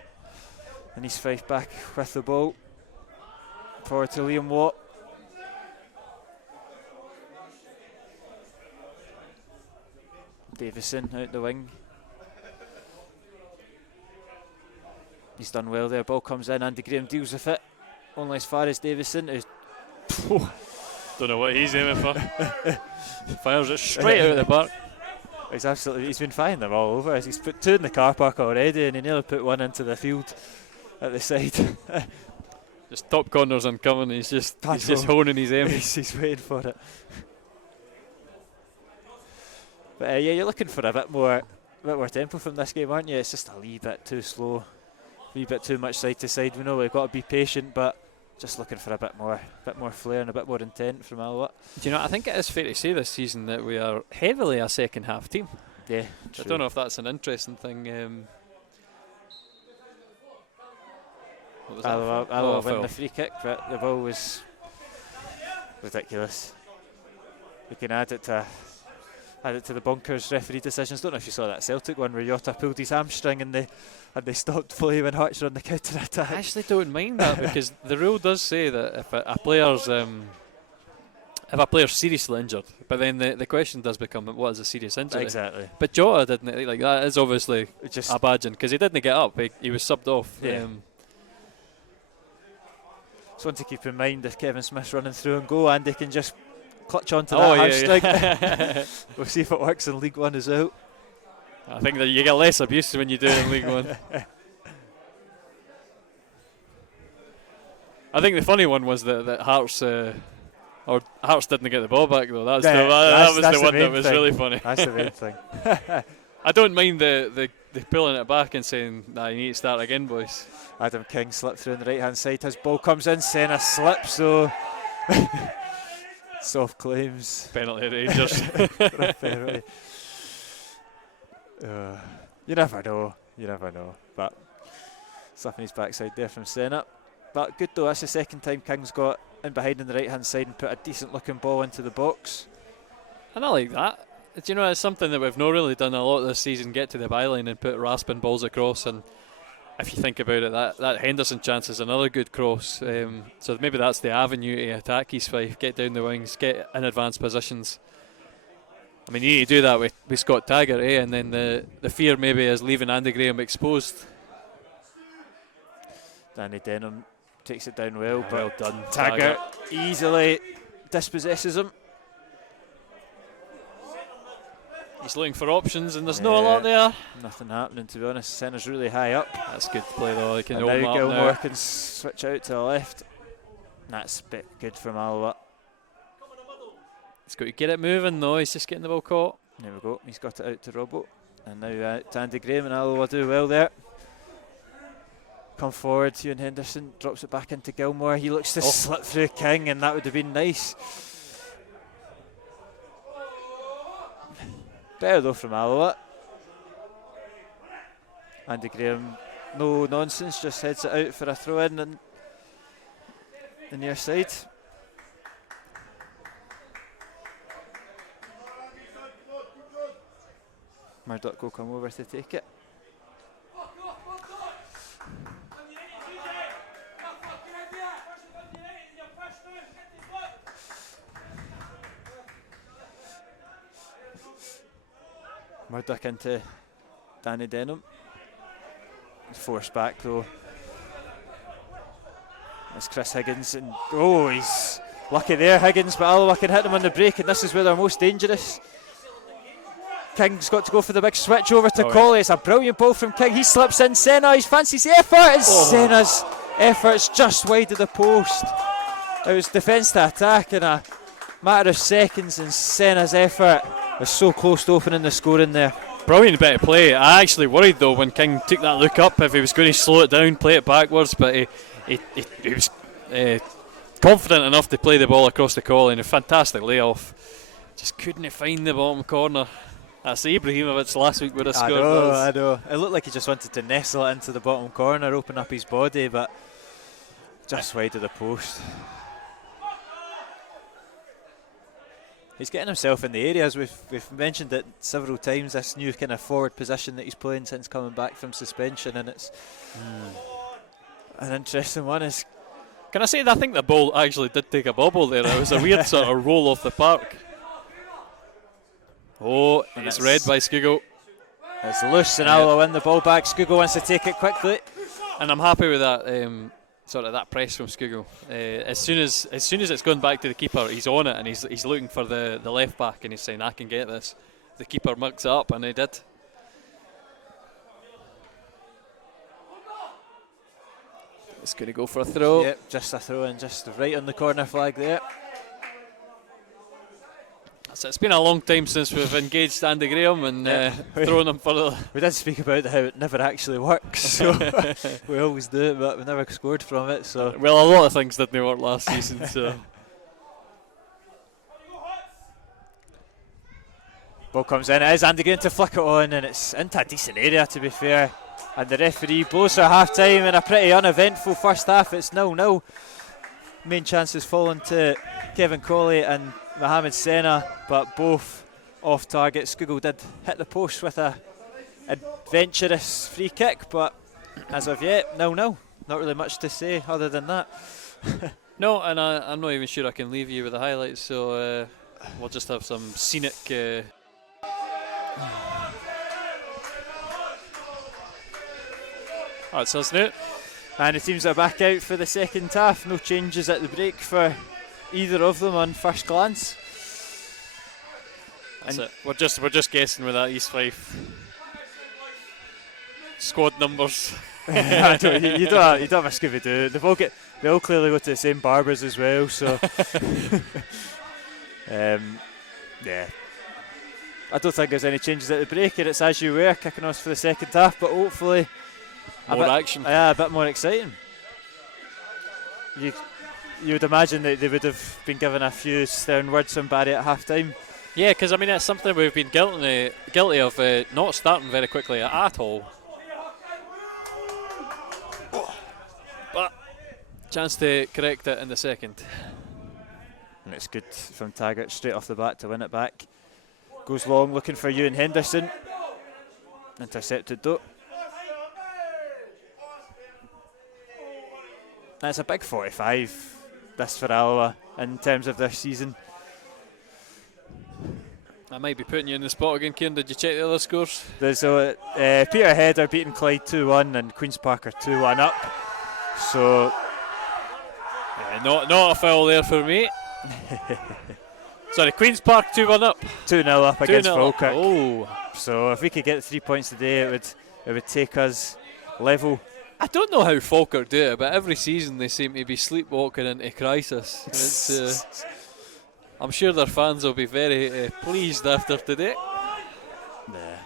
And East Fife back with the ball. Forward to Liam Watt. Davison out the wing. He's done well there. Ball comes in. Andy Graham deals with it. Only as far as Davison. Don't know what he's aiming for. Fires it straight out of the park. He's been firing them all over. He's put 2 in the car park already, and he nearly put 1 into the field at the side. Just top corners incoming. He's just honing his aim. He's waiting for it. But yeah, you're looking for a bit more tempo from this game, aren't you? It's just a wee bit too slow, a wee bit too much side to side. We know we've got to be patient, but just looking for a bit more flair and a bit more intent from Alloa. Do you know, I think it is fair to say this season that we are heavily a second half team. Yeah, I don't know if that's an interesting thing. What was that? Alloa win the free kick, but the ball was ridiculous. We can add it to the bonkers referee decisions. Don't know if you saw that Celtic one where Jota pulled his hamstring and they stopped play when Hearts were on the counter attack. I actually don't mind that because the rule does say that if a player's seriously injured, but then the question does become, what is a serious injury? Exactly. But Jota didn't, like, that is obviously just a badging because he didn't get up. He was subbed off. Yeah. Just want to keep in mind if Kevin Smith's running through and go, Andy can just clutch onto that hamstring. Yeah. We'll see if it works in League One as well. I think that you get less abuse when you do it in League One. I think the funny one was that Hearts didn't get the ball back though. That was the one that was really funny. That's the main thing. I don't mind the pulling it back and saying, nah, you need to start again, boys. Adam King slipped through on the right hand side. His ball comes in, Senna slips, so soft claims. Penalty Rangers. Penalty. You never know. But slapping his backside there from Senna. But good though, that's the second time King's got in behind on the right hand side and put a decent looking ball into the box. And I like that. Do you know, it's something that we've not really done a lot this season, get to the byline and put rasping balls across. And if you think about it, that Henderson chance is another good cross. So maybe that's the avenue to attack East Fife, get down the wings, get in advanced positions. I mean, you need to do that with Scott Taggart, and then the fear maybe is leaving Andy Graham exposed. Danny Denham takes it down well, but well done. Taggart easily dispossesses him. He's looking for options, and there's not a lot there. Nothing happening, to be honest. Centre's really high up. That's good play though. They can and now Gilmore now. can switch out to the left. That's a bit good from Alloa. He's got to get it moving though. He's just getting the ball caught. There we go. He's got it out to Robbo, and now to Andy Graham, and Alloa do well there. Come forward, Ewan Henderson drops it back into Gilmore. He looks to slip through King, and that would have been nice. Better though from Alloa. Andy Graham, no nonsense, just heads it out for a throw in and the near side. Murdoch will come over to take it. Murdoch into Danny Denham. Forced back though. It's Chris Higgins, and he's lucky there, Higgins, but Alloa can hit him on the break, and this is where they're most dangerous. King's got to go for the big switch over to Colley. It's a brilliant ball from King. He slips in. Senna, he fancies the effort. It's Senna's effort's just wide of the post. It was defence to attack in a matter of seconds, and Senna's effort was so close to opening the scoring there. Brilliant bit of play. I actually worried though when King took that look up if he was going to slow it down, play it backwards, but he was confident enough to play the ball across the Colley, and a fantastic layoff. Just couldn't find the bottom corner. That's Ibrahimovic last week would have scored. I know. It looked like he just wanted to nestle it into the bottom corner, open up his body, but Just wide of the post. He's getting himself in the areas. We've mentioned it several times, this new kind of forward position that he's playing since coming back from suspension, and it's an interesting one. Can I say that I think the ball actually did take a bobble there? It was a weird sort of roll off the park. Oh, and it's read by Skuggo. It's loose and Alloa win the ball back. Skuggo wants to take it quickly. And I'm happy with that sort of that press from Skuggo. As soon as it's gone back to the keeper, he's on it and he's looking for the left back and he's saying, I can get this. The keeper mucks it up, and he did. It's going to go for a throw. Yep, just a throw in, just right on the corner flag there. So it's been a long time since we've engaged Andy Graham and thrown him for the... We did speak about how it never actually works, so we always do it, but we never scored from it. So well, a lot of things didn't work last season. So ball comes in, it is Andy Graham to flick it on, and it's into a decent area, to be fair. And the referee blows for half time in a pretty uneventful first half. It's 0-0. Main chances falling to Kevin Colley and Mohamed Sena, but both off target. Skuggo did hit the post with a adventurous free kick, but as of yet, 0-0. Not really much to say other than that. no, and I'm not even sure I can leave you with the highlights, so we'll just have some scenic... Alright, so it's new. And the teams are back out for the second half. No changes at the break for either of them on first glance. That's it. We're just guessing with that East Fife squad numbers. You don't have a Scooby-Doo. They all clearly go to the same barbers as well. So yeah. I don't think there's any changes at the break, and it's as you were, kicking us for the second half, but hopefully more action. Yeah, a bit more exciting. You would imagine that they would have been given a few stern words from Barry at half time. Yeah, because I mean it's something we've been guilty of not starting very quickly at all. But chance to correct it in the second. And it's good from Taggart straight off the bat to win it back. Goes long looking for Ewan Henderson. Intercepted though. That's a big 45, this for Alloa, in terms of their season. I might be putting you in the spot again, Kieran. Did you check the other scores? There's Peterhead are beating Clyde 2-1 and Queen's Park are 2-1 up. So, not a foul there for me. Sorry, Queen's Park 2-1 up. 2-0 up against Falkirk. Oh. So if we could get 3 points today, it would take us level. I don't know how Falkirk do it, but every season they seem to be sleepwalking into crisis. It's, I'm sure their fans will be very pleased after today. Yeah.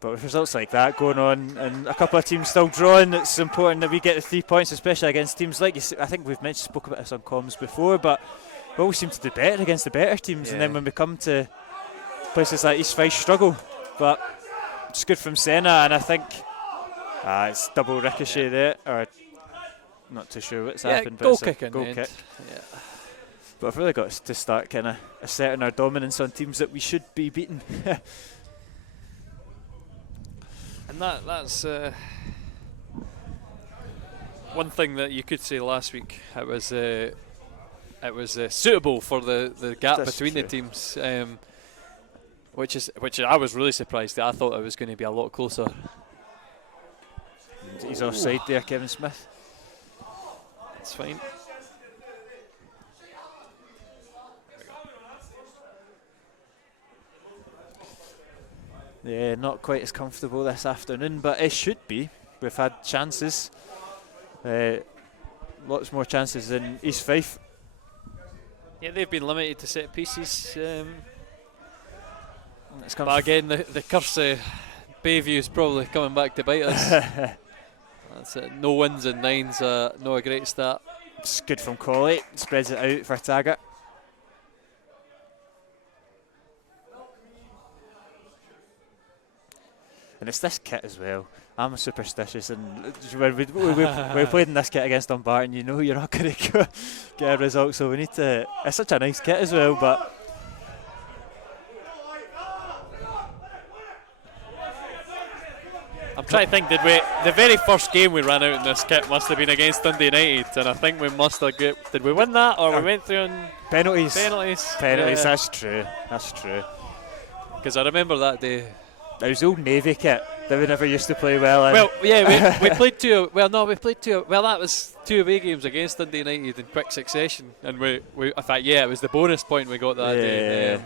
But with results like that going on and a couple of teams still drawing, it's important that we get the 3 points, especially against teams like I think we've spoke about this on comms before, but we always seem to do better against the better teams, and then when we come to places like East Fife struggle. But it's good from Senna, and I think it's double ricochet there, or not too sure what's happened, but goal it's kick a goal kick. Yeah. But I've really got to start kind of asserting our dominance on teams that we should be beating. And that's one thing that you could say last week. It was suitable for the gap That's between true. the teams, which I was really surprised at. I thought it was going to be a lot closer. He's offside there, Kevin Smith. That's fine. Yeah, not quite as comfortable this afternoon, but it should be. We've had chances, lots more chances than East Fife. Yeah, they've been limited to set pieces. But again, the curse of Bayview is probably coming back to bite us. That's it. No wins and nines, not a great start. It's good from Colley, spreads it out for Taggart. And it's this kit as well. I'm superstitious, and when we played in this kit against Dumbarton, you know you're not going to get a result, so we need to. It's such a nice kit as well, but. I'm trying to think, the very first game we ran out in this kit must have been against Dundee United, and I think we must have did we win that, or we went through on penalties? Penalties, that's true. Because I remember that day. It was the old Navy kit that we never used to play well in. Well, yeah, we played two. Well, no, we played two. Well, that was 2 away games against Dundee United in quick succession, and we in fact, it was the bonus point we got that day.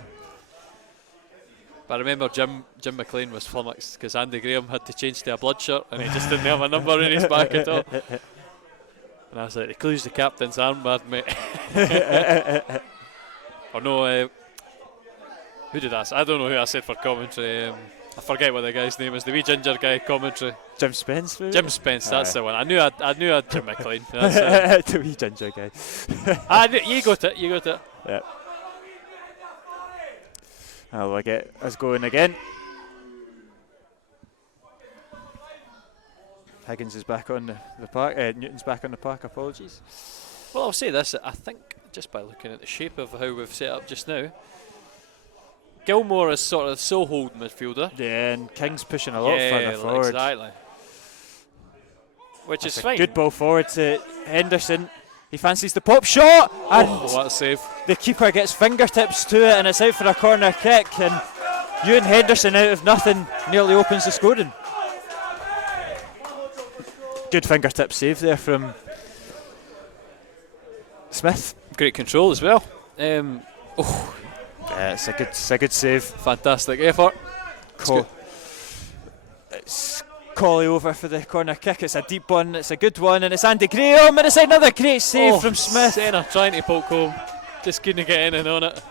But I remember Jim McLean was flummoxed because Andy Graham had to change to a blood shirt, and he just didn't have a number in his back at all. And I was like, "The clue's the captain's armband, mate." Or no, who did I say? I don't know who I said for commentary. I forget what the guy's name is. The wee ginger guy commentary. Jim Spence. Maybe? Jim Spence. That's the one. I knew I'd Jim McLean. The wee ginger guy. You got it. Yeah. I'll get us going again. Higgins is back on the park. Newton's back on the park. Apologies. Well, I'll say this. I think just by looking at the shape of how we've set up just now, Gilmore is sort of sole hold midfielder. Yeah, and King's pushing a lot further forward. Exactly. Which That's is a fine. good ball forward to Henderson. He fancies the pop shot, and what a save! The keeper gets fingertips to it, and it's out for a corner kick. And Ewan Henderson, out of nothing, nearly opens the scoring. Good fingertip save there from Smith. Great control as well. Yeah, it's a good save. Fantastic effort. It's Colley over for the corner kick. It's a deep one. It's a good one, and it's Andy Graham, and it's another great save from Smith. Senna trying to poke home, just couldn't get in and on it.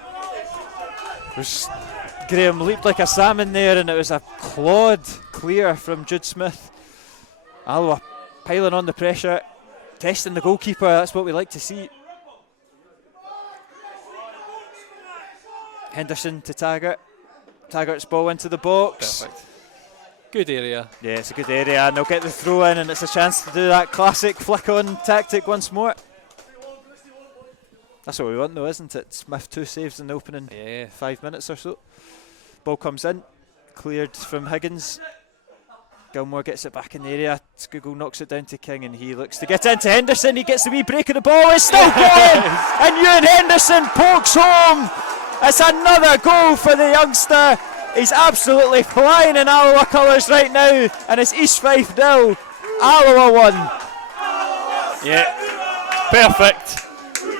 Graham leaped like a salmon there, and it was a clawed clear from Jude Smith. Alloa piling on the pressure, testing the goalkeeper. That's what we like to see. Henderson to Taggart. Taggart's ball into the box. Perfect. Good area. Yeah, it's a good area, and they'll get the throw in, and it's a chance to do that classic flick on tactic once more. That's what we want, though, isn't it? Smith 2 saves in the opening 5 minutes or so. Ball comes in, cleared from Higgins. Gilmore gets it back in the area. Skugel knocks it down to King, and he looks to get into Henderson. He gets the wee break of the ball. It's still going, and Ewan Henderson pokes home. It's another goal for the youngster. He's absolutely flying in Alloa colours right now, and it's East Fife 0, Alloa 1. Yeah, perfect.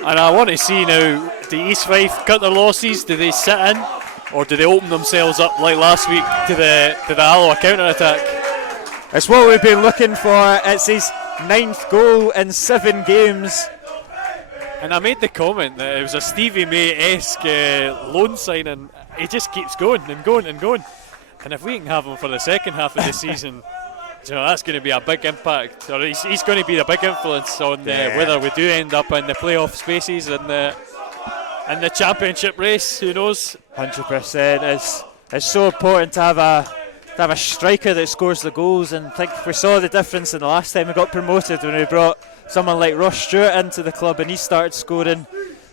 And I want to see now, do East Fife cut their losses? Do they sit in, or do they open themselves up like last week to the Alloa counter attack? It's what we've been looking for. It's his 9th goal in 7 games. And I made the comment that it was a Stevie May-esque loan signing. He just keeps going and going and going. And if we can have him for the second half of the season, that's going to be a big impact. Or he's going to be a big influence on whether we do end up in the playoff spaces and the championship race. Who knows? 100%. It's so important to have a striker that scores the goals. And I think we saw the difference in the last time we got promoted when we brought someone like Ross Stewart into the club, and he started scoring.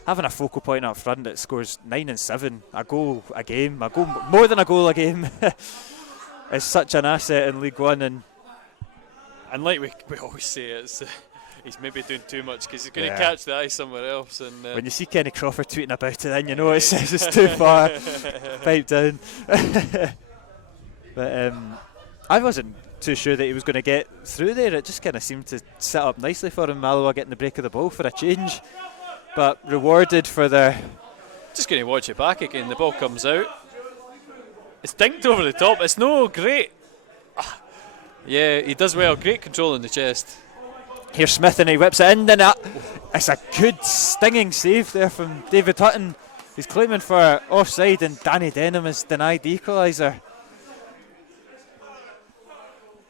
Having a focal point up front that scores 9 and 7, a goal a game, more than a goal a game, is such an asset in League One. And like we always say, he's maybe doing too much because he's going to catch the eye somewhere else. And when you see Kenny Crawford tweeting about it, then you know it says it's too far. Pipe down. But I wasn't too sure that he was going to get through there. It just kind of seemed to set up nicely for him. Alloa getting the break of the ball for a change, but rewarded for their... Just going to watch it back again. The ball comes out. It's dinked over the top. It's no great. Yeah, he does well. Great control in the chest. Here's Smith, and he whips it in, and it's a good stinging save there from David Hutton. He's claiming for offside, and Danny Denham is denied the equaliser.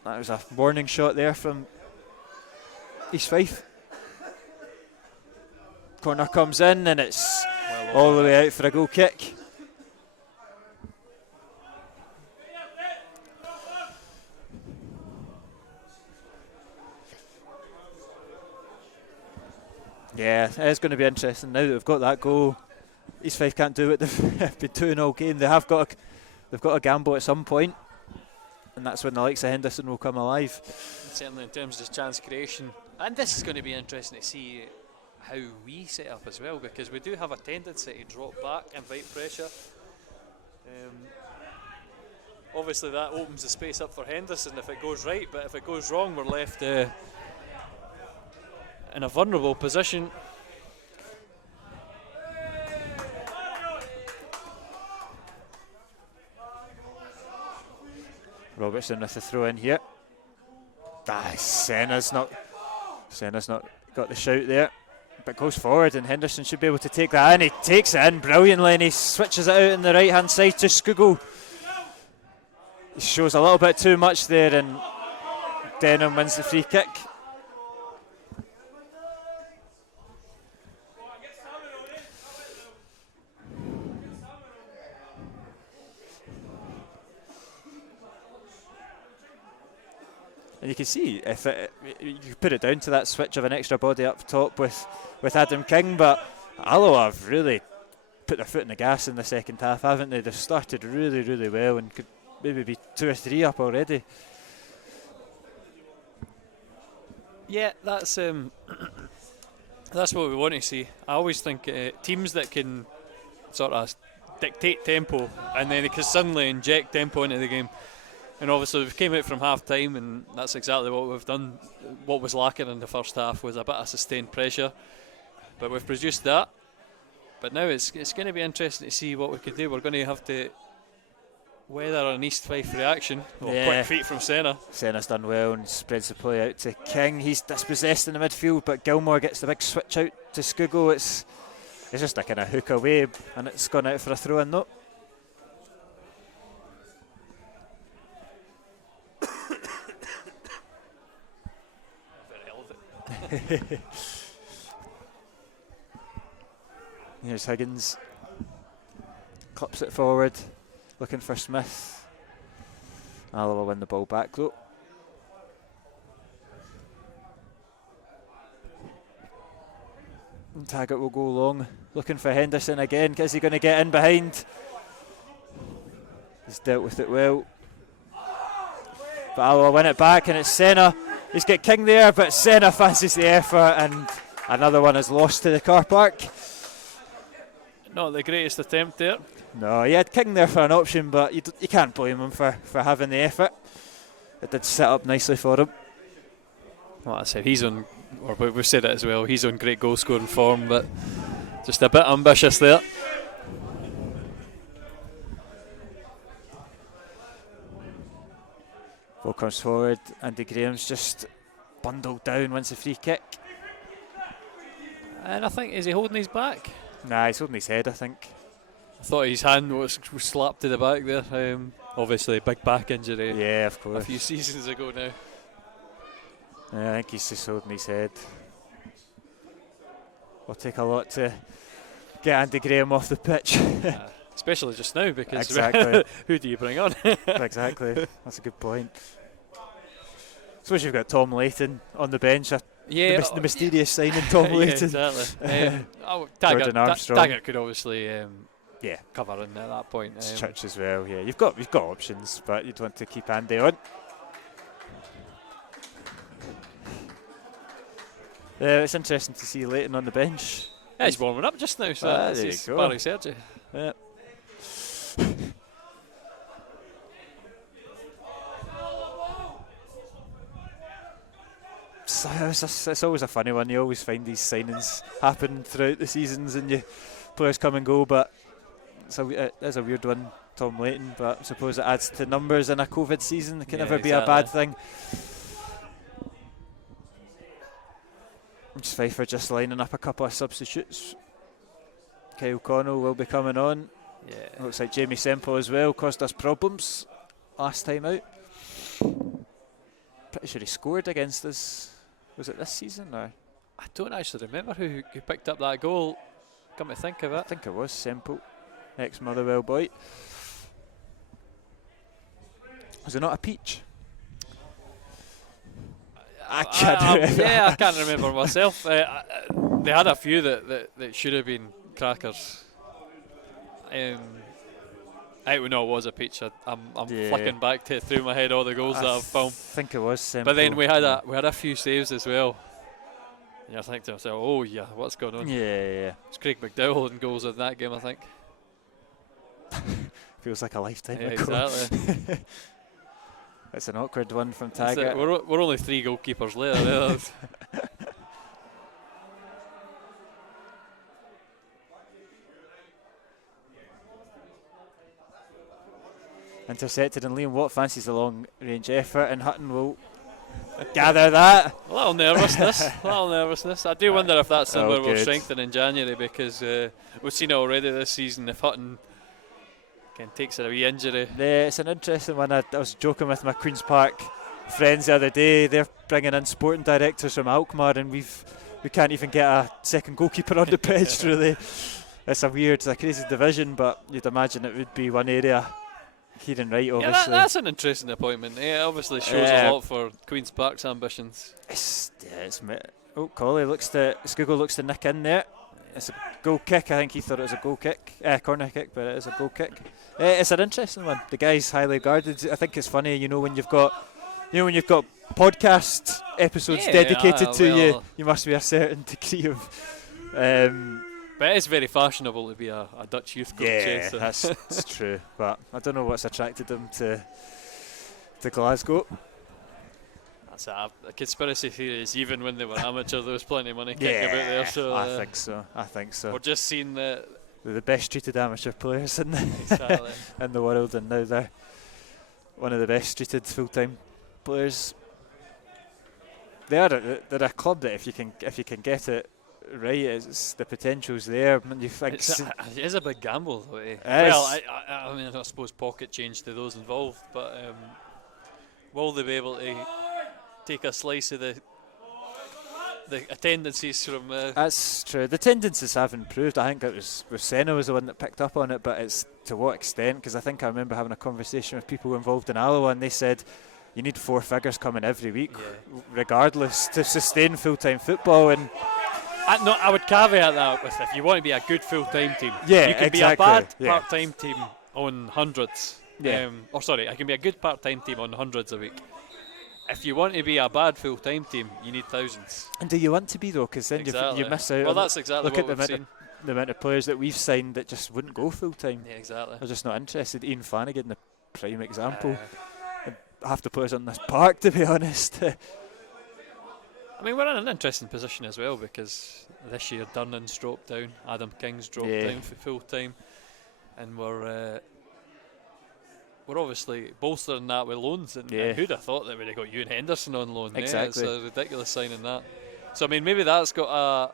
That was a warning shot there from East Fife. Corner comes in, and it's all the way out for a goal kick. Yeah, it's going to be interesting now that we've got that goal. East Fife can't do what they've been doing all game. They've got a gamble at some point, and that's when the likes of Henderson will come alive. Certainly in terms of chance creation, and this is going to be interesting to see how we set up as well, because we do have a tendency to drop back, invite pressure. Obviously that opens the space up for Henderson if it goes right, but if it goes wrong we're left in a vulnerable position. Robertson with the throw in here. Senna's not got the shout there, but goes forward and Henderson should be able to take that in. He takes it in brilliantly and he switches it out on the right hand side to Skugel. He shows a little bit too much there and Denham wins the free kick. And you can see if you put it down to that switch of an extra body up top with Adam King, but Alloa have really put their foot in the gas in the second half, haven't they? They've started really, really well and could maybe be 2 or 3 up already. Yeah, that's what we want to see. I always think teams that can sort of dictate tempo and then they can suddenly inject tempo into the game. And obviously we came out from half time and that's exactly what we've done. What was lacking in the first half was a bit of sustained pressure, but we've produced that. But now it's going to be interesting to see what we can do. We're going to have to weather an East Fife reaction. Quick feet from Senna. Senna's done well and spreads the play out to King. He's dispossessed in the midfield, but Gilmore gets the big switch out to Skugel. It's just a kind of hook away and it's gone out for a throw-in though. Here's Higgins, clips it forward, looking for Smith. Alloa win the ball back though. And Taggart will go long, looking for Henderson again. Is he going to get in behind? He's dealt with it well. But Alloa win it back and it's Senna. He's got King there, but Senna fancies the effort and another one is lost to the car park. Not the greatest attempt there. No, he had King there for an option, but you can't blame him for having the effort. It did set up nicely for him. Well, I said he's on, or we've said it as well, he's on great goal scoring form, but just a bit ambitious there. Ball comes forward, Andy Graham's just bundled down, wins the free kick. And I think, is he holding his back? Nah, he's holding his head, I think. I thought his hand was slapped to the back there. Obviously, a big back injury. Yeah, of course. A few seasons ago now. Yeah, I think he's just holding his head. It'll take a lot to get Andy Graham off the pitch. Especially just now, because exactly. Who do you bring on? Exactly, that's a good point. I suppose you've got Tom Layton on the bench. Yeah, the mysterious signing Tom Layton. Yeah, exactly. Taggart could obviously cover in at that point. Church as well. Yeah, you've got options, but you'd want to keep Andy on. It's interesting to see Layton on the bench. Yeah, he's warming up just now, so that's his Barry Sergi. Yeah. It's always a funny one. You always find these signings happen throughout the seasons and players come and go, but it is a weird one, Tom Layton, but I suppose it adds to numbers in a COVID season. It can never be a bad thing. Just Fife are just lining up a couple of substitutes. Kyle Connell will be coming on. Yeah. Looks like Jamie Semple as well caused us problems last time out. Pretty sure he scored against us. Was it this season or? I don't actually remember who picked up that goal. Come to think of it, I think it was Semple, ex-Motherwell boy. Was it not a Peach? I can't remember. Yeah, I can't remember myself. They had a few that should have been crackers. I don't know, it was a peach. I'm flicking back through my head all the goals that I've filmed. I think it was simple. But then we had a few saves as well. And I think to myself, oh yeah, what's going on? Yeah. It's Craig McDowell in goals in that game, I think. Feels like a lifetime ago. Exactly. It's an awkward one from Taggart. We're only 3 goalkeepers later. Intercepted, and Liam Watt fancies a long range effort, and Hutton will gather that. A little nervousness. I do wonder if that's somewhere we'll strengthen in January, because we've seen it already this season. If Hutton takes a wee injury. Yeah, it's an interesting one. I was joking with my Queen's Park friends the other day. They're bringing in sporting directors from Alkmaar, and we can't even get a second goalkeeper on the pitch. Really, it's a crazy division, but you'd imagine it would be one area. Kieran Wright, obviously. Yeah, that's an interesting appointment. It obviously shows a lot for Queen's Park's ambitions. Colley Skugel looks to nick in there. It's a goal kick. I think he thought it was a goal kick, corner kick, but it is a goal kick. It's an interesting one. The guy's highly guarded. I think it's funny, when you've got podcast episodes dedicated to you, you must be a certain degree of. But it's very fashionable to be a Dutch youth coach. Yeah, that's true. But I don't know what's attracted them to Glasgow. That's a conspiracy theory is even when they were amateur, there was plenty of money kicking about there. So I think so. We're just seeing they're the best treated amateur players in in the world, and now they're one of the best treated full-time players. They're a club that if you can get it right, the potential's there. You think it is a big gamble, though. I mean, I suppose pocket change to those involved, but will they be able to take a slice of the attendances from? That's true. The attendances have improved. I think it was Senna was the one that picked up on it, but it's to what extent? Because I think I remember having a conversation with people involved in Alloa, and they said you need 4 figures coming every week, regardless, to sustain full-time football. And I would caveat that with, if you want to be a good full-time team, you can be a bad part-time team on hundreds. I can be a good part-time team on hundreds a week. If you want to be a bad full-time team, you need thousands. And do you want to be, though? Because then you miss out. Well, that's exactly what we've seen. The amount of players that we've signed that just wouldn't go full-time. Yeah, exactly. They're just not interested. Ian Flanagan, the prime example. Half the players on this park, to be honest. I mean, we're in an interesting position as well, because this year Durnan's dropped down, Adam King's dropped down for full time, and we're obviously bolstering that with loans. And who'd have thought that we'd have got Ewan Henderson on loan? Exactly. Yeah, it's a ridiculous signing that. So I mean, maybe that's got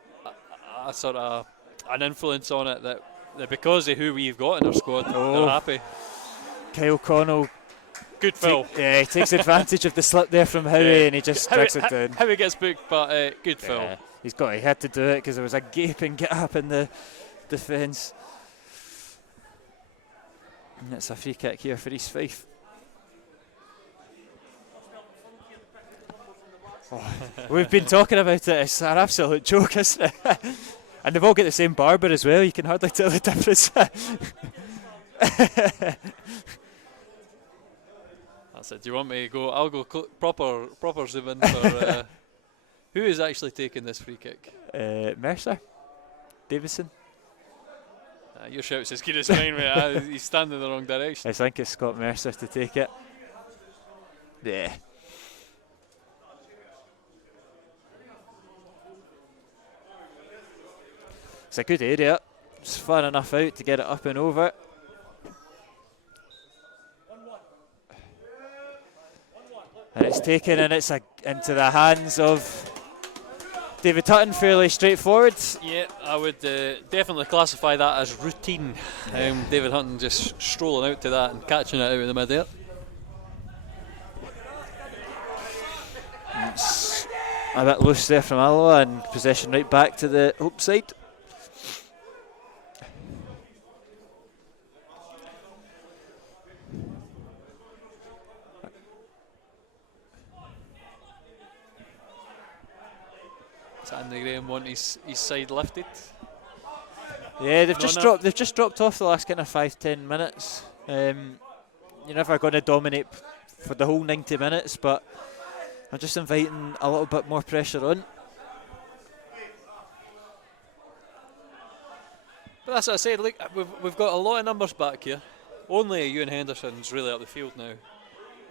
a sort of an influence on it that because of who we've got in our squad, they're happy. Kyle Connell. Good fill. He takes advantage of the slip there from Howie, and he just drags it down. Howie gets booked, but good fill. He had to do it because there was a gaping gap in the defence. And it's a free kick here for East Fife. We've been talking about it. It's an absolute joke, isn't it? And they've all got the same barber as well. You can hardly tell the difference. Do you want me to go? I'll go proper zoom in for who is actually taking this free kick? Mercer, Davison. Your shout's as good as mine, mate. He's standing in the wrong direction. I think it's Scott Mercer to take it. Yeah. It's a good area. It's far enough out to get it up and over. And it's taken, and it's into the hands of David Hutton, fairly straightforward. Yeah, I would definitely classify that as routine. David Hutton just strolling out to that and catching it out of the mid-air. It's a bit loose there from Alloa, and possession right back to the Hope side. Does Andy Graham want his side lifted? Yeah, they've just dropped off the last kind of 5-10 minutes. You're never going to dominate for the whole 90 minutes, but I'm just inviting a little bit more pressure on. But that's what I said. Look, we've got a lot of numbers back here. Only Ewan Henderson's really up the field now,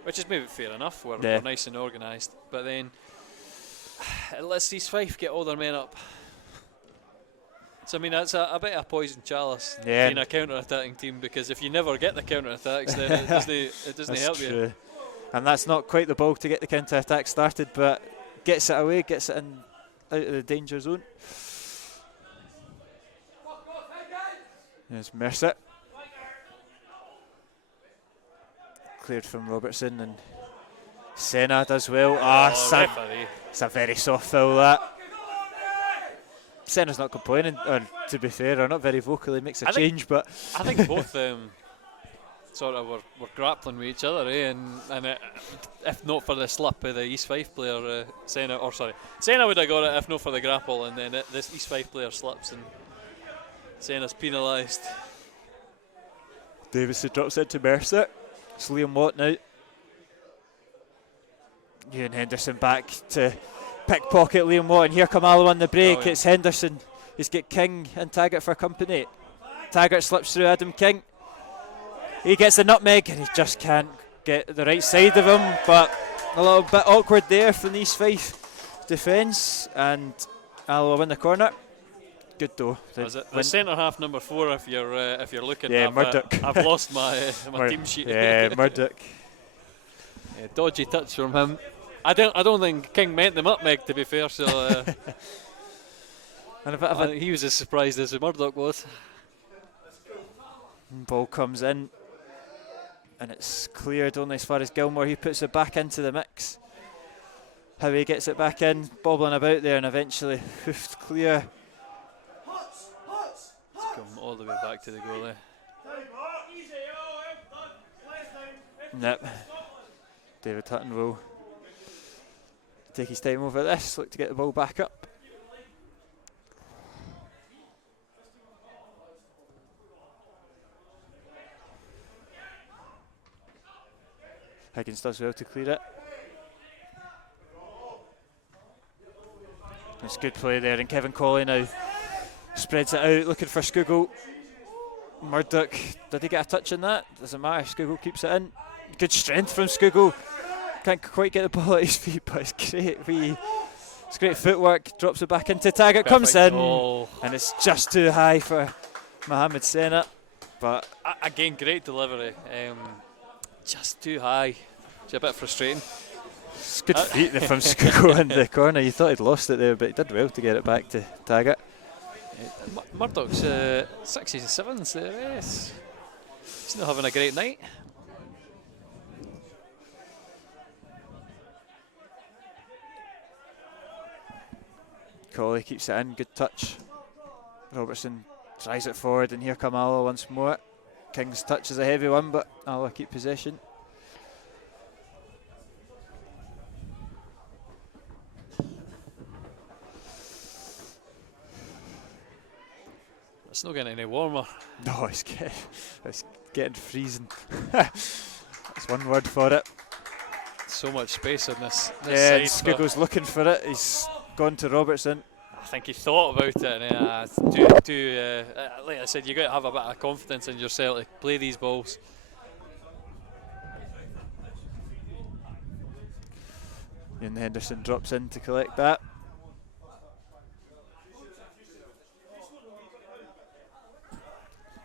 which is maybe fair enough. We're nice and organised, but then let's see Fife get all their men up. So I mean, that's a bit of a poison chalice being a counter-attacking team, because if you never get the counter-attacks, then it doesn't help true. you. And that's not quite the ball to get the counter-attack started, but gets it away, gets it in out of the danger zone. There's Mercer. Cleared from Robertson, and Senna does well. It's a very soft foul, that. Senna's not complaining, or to be fair, or not very vocally, makes a change, but I think both sort of were grappling with each other, and if not for the slip of the East Fife player, Senna would have got it if not for the grapple, and then this East Fife player slips and Senna's penalised. Davison drops it to Mercer. It's Liam Watt now. Ewan Henderson back to pickpocket Liam Watt, and here come Alloa on the break. It's Henderson. He's got King and Taggart for company. Taggart slips through Adam King. He gets the nutmeg, and he just can't get the right side of him, but a little bit awkward there from the East Fife defence, and Alloa win the corner. Good though. The centre half number 4. If you're looking, yeah, Murdoch. I've lost my team sheet. Yeah, Murdoch. Yeah, dodgy touch from him. I don't think King meant the nutmeg, to be fair. So and a bit of he was as surprised as Murdoch was. Ball comes in, and it's cleared only as far as Gilmore. He puts it back into the mix. How he gets it back in, bobbling about there, and eventually hoofed clear. Come all the way back to the goal there. Yep. David Hutton will take his time over this, look to get the ball back up. Higgins does well to clear it. It's good play there, and Kevin Colley now spreads it out, looking for Skugel. Murdoch, did he get a touch in that? Doesn't matter, Skugel keeps it in. Good strength from Skugel. Can't quite get the ball at his feet, but it's great. It's great footwork, drops it back into Taggart, comes in, and it's just too high for Mohamed Senna. But again, great delivery. Just too high. It's a bit frustrating. It's good feet there from Skugel in the corner. You thought he'd lost it there, but he did well to get it back to Taggart. Murdoch's 6s and 7s there. He's not having a great night. Colley keeps it in, good touch. Robertson tries it forward, and here come Alloa once more. King's touch is a heavy one, but Alloa keep possession. It's not getting any warmer. No, it's getting freezing. That's one word for it. So much space on this yeah, side. Skugel's looking for it. He's gone to Robertson. I think he thought about it, and like I said, you got to have a bit of confidence in yourself to play these balls. And Henderson drops in to collect that.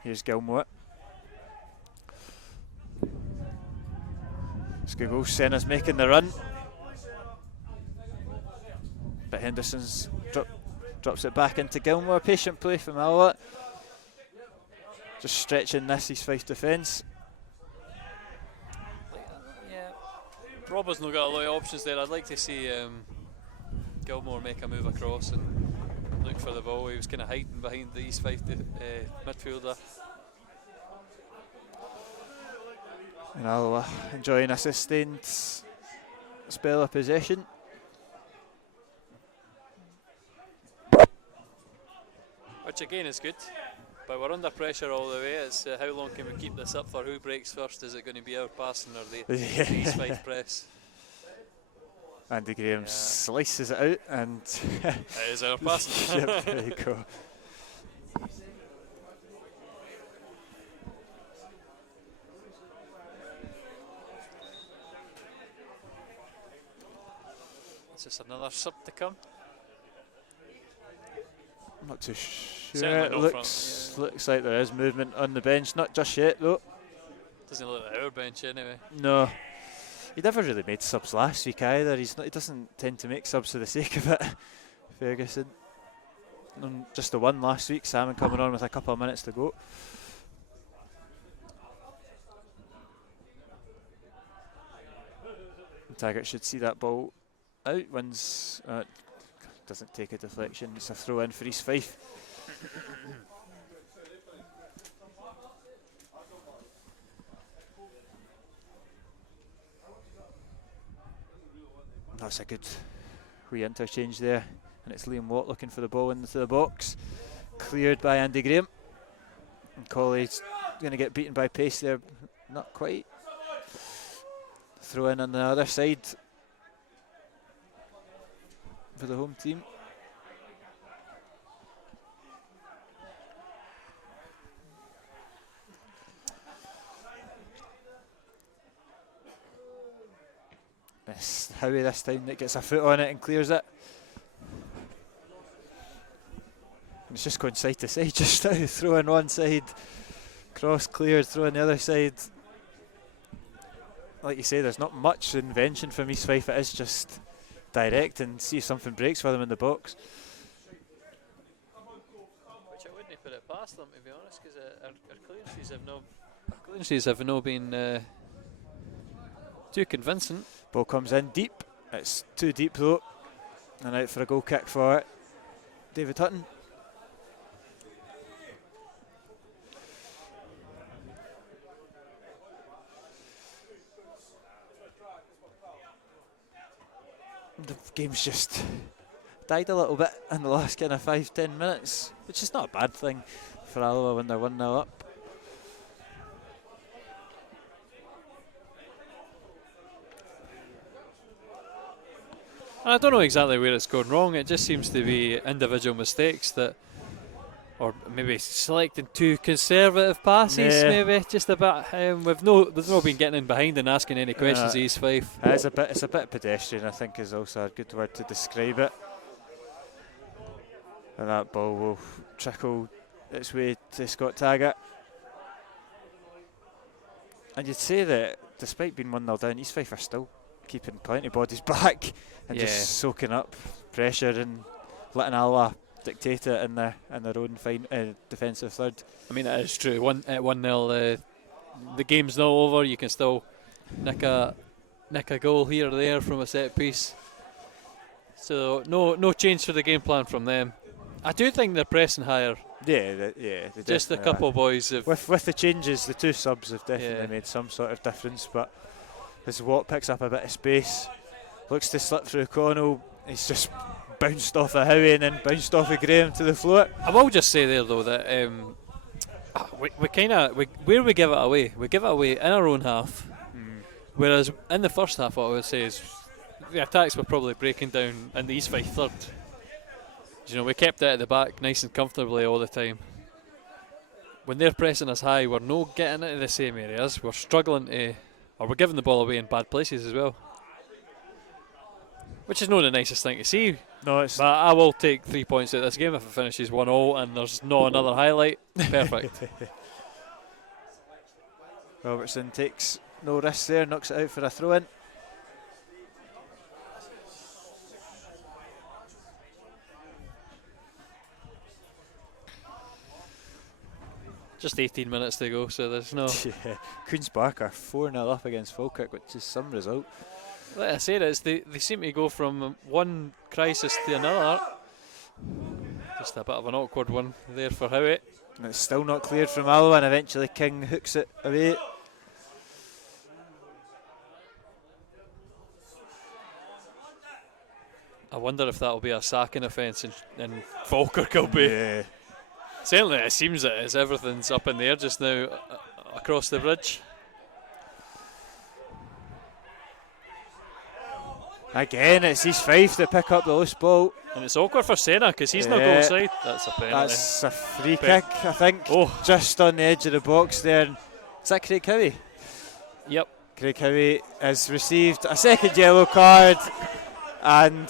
Here's Gilmore. Skugel, Senna's making the run. But Henderson's drops it back into Gilmore. Patient play from Alloa. Just stretching this East Fife defence. Yeah, Robbo's not got a lot of options there. I'd like to see Gilmore make a move across and look for the ball. He was kind of hiding behind the East Fife midfielder. And Alloa enjoying a sustained spell of possession. which again is good. But we're under pressure all the way. It's how long can we keep this up for? Who breaks first? Is it going to be our passing or the East Fife press? Andy Graham slices it out and It is our passing. yep, there you go. It's just another sub to come. I'm not too sure. Certainly It no looks like there is movement on the bench. Not just yet though. Doesn't look like our bench anyway. No. He never really made subs last week either. He doesn't tend to make subs for the sake of it, Ferguson. Just the one last week, Salmon coming on with a couple of minutes to go. Taggart should see that ball out. Wins. Doesn't take a deflection. It's a throw in for East Fife. That's a good wee interchange there, and it's Liam Watt looking for the ball into the box. Cleared by Andy Graham. And Colley's going to get beaten by pace there. Not quite. Throw in on the other side for the home team. It's Howie this time that gets a foot on it and clears it. And it's just going side to side just now. Throw in one side, cross cleared, throw on the other side. Like you say, there's not much invention from East Fife. It is just direct and see if something breaks for them in the box. Which I wouldn't put it past them, to be honest, because our clearances have no been too convincing. Ball comes in deep. It's too deep though. And out for a goal kick for David Hutton. The game's just died a little bit in the last kind of 5-10 minutes, which is not a bad thing for Alloa when they're 1-0 up. I don't know exactly where it's gone wrong. It just seems to be individual mistakes that, or maybe selecting too conservative passes. Maybe just a bit. There's no been getting in behind and asking any questions. East Fife. It's a bit pedestrian. I think is also a good word to describe it. And that ball will trickle its way to Scott Taggart. And you'd say that despite being 1-0 down, East Fife are still keeping plenty of bodies back and just soaking up pressure and letting Alloa dictate it in their own fine defensive third. I mean, it is true. 1-0, the game's not over. You can still nick a goal here or there from a set piece. So no change for the game plan from them. I do think they're pressing higher. They just a couple of boys have with the changes. The two subs have definitely made some sort of difference. But as Watt picks up a bit of space, looks to slip through Connell, he's just bounced off of Howie and then bounced off of Graham to the floor. I will just say there though that where we give it away, we give it away in our own half. Whereas in the first half, what I would say is the attacks were probably breaking down in the East Fife third. You know, we kept it at the back nice and comfortably all the time. When they're pressing us high, we're not getting into the same areas. We're struggling to, or we're giving the ball away in bad places as well. Which is not the nicest thing to see. No, it's. But I will take 3 points out of this game if it finishes 1-0 and there's not another highlight. Perfect. Robertson takes no risks there, knocks it out for a throw-in. Just 18 minutes to go, so there's no. Queen's Park are 4-0 up against Falkirk, which is some result. Like I said, they seem to go from one crisis to another. Just a bit of an awkward one there for Howie. And it's still not cleared from Alloa, and eventually King hooks it away. I wonder if that'll be a sacking offence and Falkirk will be. Yeah. Certainly, it seems that everything's up in the air just now across the bridge. Again, it's East Fife that pick up the loose ball. And it's awkward for Senna because he's not goal side. That's a penalty. That's a free kick, I think. Oh, just on the edge of the box there. Is that Craig Howie? Yep. Craig Howie has received a second yellow card, and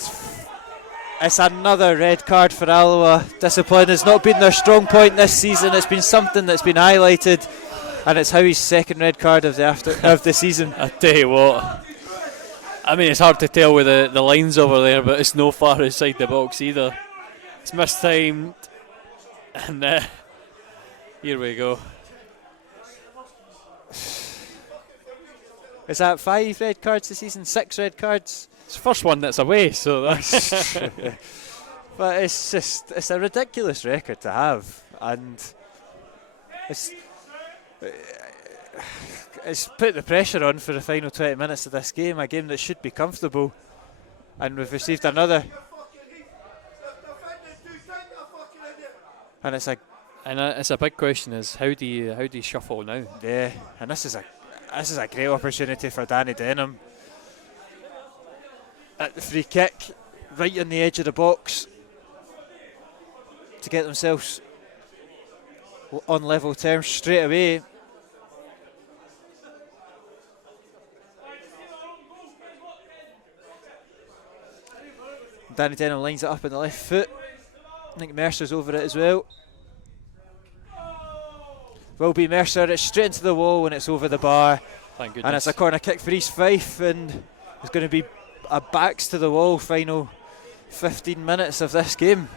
it's another red card for Alloa. Discipline has not been their strong point this season. It's been something that's been highlighted, and it's Howie's second red card of the season. I tell you what, I mean, it's hard to tell with the lines over there, but it's no far outside the box either. It's mistimed, and here we go. Is that 5 red cards this season? 6 red cards? It's the first one that's away, so that's. But it's a ridiculous record to have, and it's put the pressure on for the final 20 minutes of this game, a game that should be comfortable, and we've received another. And it's a big question: is how do you shuffle now? Yeah, and this is a great opportunity for Danny Denham. At the free kick, right on the edge of the box, to get themselves on level terms straight away. Danny Denham lines it up on the left foot. I think Mercer's over it as well. Will be Mercer, it's straight into the wall and it's over the bar. Thank goodness. And it's a corner kick for East Fife, and it's going to be a backs to the wall final 15 minutes of this game.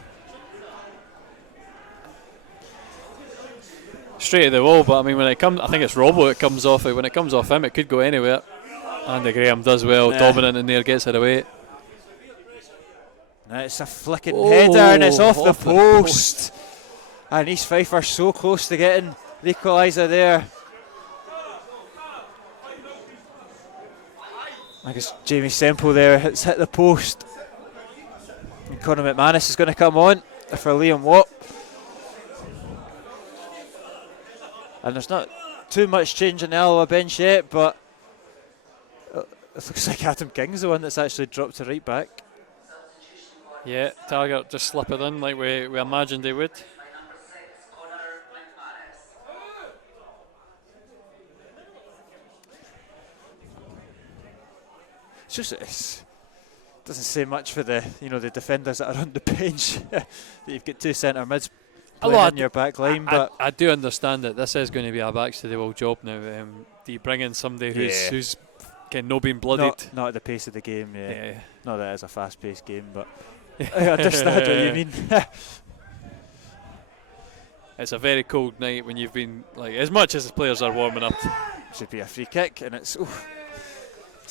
Straight to the wall, but I mean, when it comes, I think it's Robbo it comes off it. When it comes off him, it could go anywhere. Andy Graham does well, dominant in there, gets it away. Now it's a flicking header and it's off the post. And East Fife are so close to getting the equaliser there. I guess Jamie Semple there has hit the post. And Conor McManus is going to come on for Liam Watt. And there's not too much change in the Alloa bench yet, but it looks like Adam King's the one that's actually dropped to right back. Yeah, Taggart just slip it in like we imagined they would. It doesn't say much for the defenders that are on the bench. That you've got 2 centre mids playing in your back line, but I do understand that this is going to be a backs to the wall job now. Do you bring in somebody who's not been bloodied? Not at the pace of the game. Yeah. Not that it's a fast-paced game, but I understand what you mean. It's a very cold night when you've been as much as the players are warming up. Should be a free kick, and it's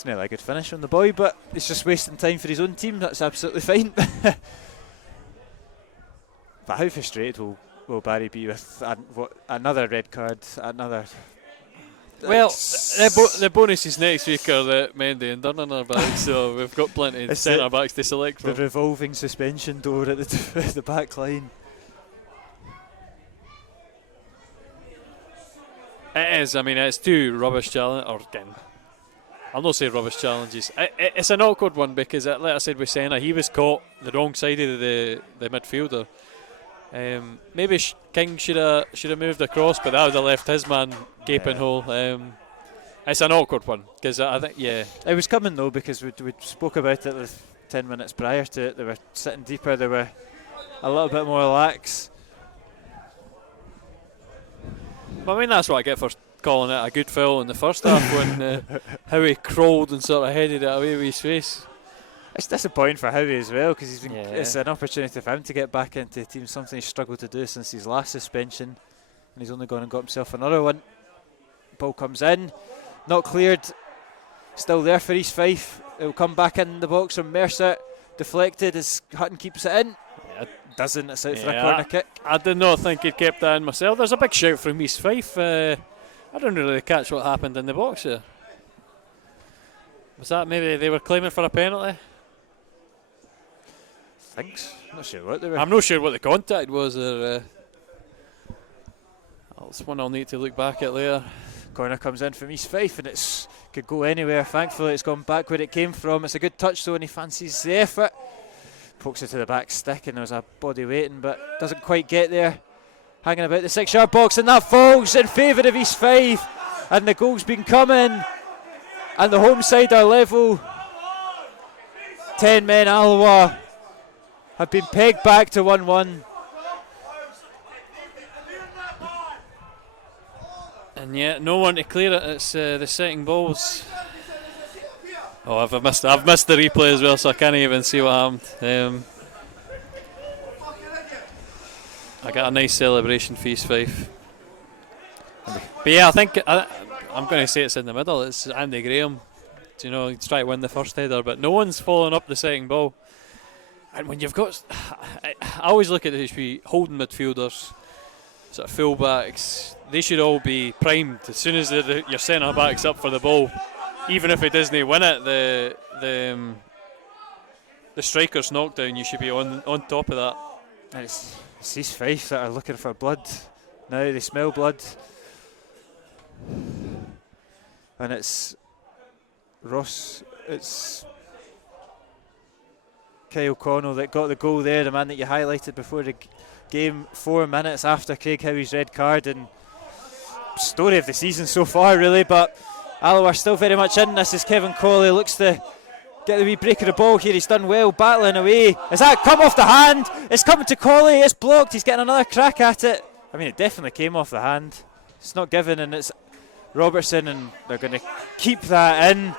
nearly a good finish on the boy, but he's just wasting time for his own team. That's absolutely fine. But how frustrated will Barry be with another red card? Well, the bonuses next week are that Mendy and Durnan are back, so we've got plenty of centre backs to select from. The revolving suspension door at the back line. It is. I mean, it's 2 rubbish challenges. I'll not say rubbish challenges. It's an awkward one because, like I said with Senna, he was caught the wrong side of the midfielder. Maybe King should have moved across, but that would have left his man gaping hole. It's an awkward one because I think it was coming though, because we spoke about it 10 minutes prior to it. They were sitting deeper. They were a little bit more lax. I mean, that's what I get for calling it a good foul in the first half when how he crawled and sort of headed it away with his face. It's disappointing for Howie as well, because it's an opportunity for him to get back into the team, something he's struggled to do since his last suspension, and he's only gone and got himself another one. Ball comes in, not cleared, still there for East Fife. It will come back in the box from Mercer, deflected as Hutton keeps it in. Doesn't, it's out for a corner kick. I did not think he'd kept that in myself. There's a big shout from East Fife. I don't really catch what happened in the box here. Was that maybe they were claiming for a penalty? Thanks. Not sure what they were. I'm not sure what the contact was. Well, it's one I'll need to look back at later. Corner comes in from East Fife and it's could go anywhere. Thankfully it's gone back where it came from. It's a good touch though and he fancies the effort. Pokes it to the back stick and there's a body waiting but doesn't quite get there. Hanging about the 6-yard box and that falls in favour of East Fife. And the goal's been coming and the home side are level. 10 men Alloa have been pegged back to 1-1. And yet, no one to clear it. It's the setting balls. Oh, I've missed the replay as well, so I can't even see what happened. I got a nice celebration for East Fife. But yeah, I think I'm going to say it's in the middle. It's Andy Graham. You know, he's trying to win the first header, but no one's following up the second ball. And when you've got, I always look at the holding midfielders, sort of fullbacks. They should all be primed as soon as your centre back's up for the ball. Even if it doesn't win it, the striker's knockdown, you should be on top of that. It's East Fife that are looking for blood. Now they smell blood. And it's Kyle Connell that got the goal there, the man that you highlighted before the game, 4 minutes after Craig Howie's red card, and story of the season so far really, but Alloa are still very much in this as Kevin Colley looks to get the wee break of the ball here. He's done well battling away. Has that come off the hand? It's coming to Colley, it's blocked, he's getting another crack at it. I mean, it definitely came off the hand. It's not given and it's Robertson and they're going to keep that in.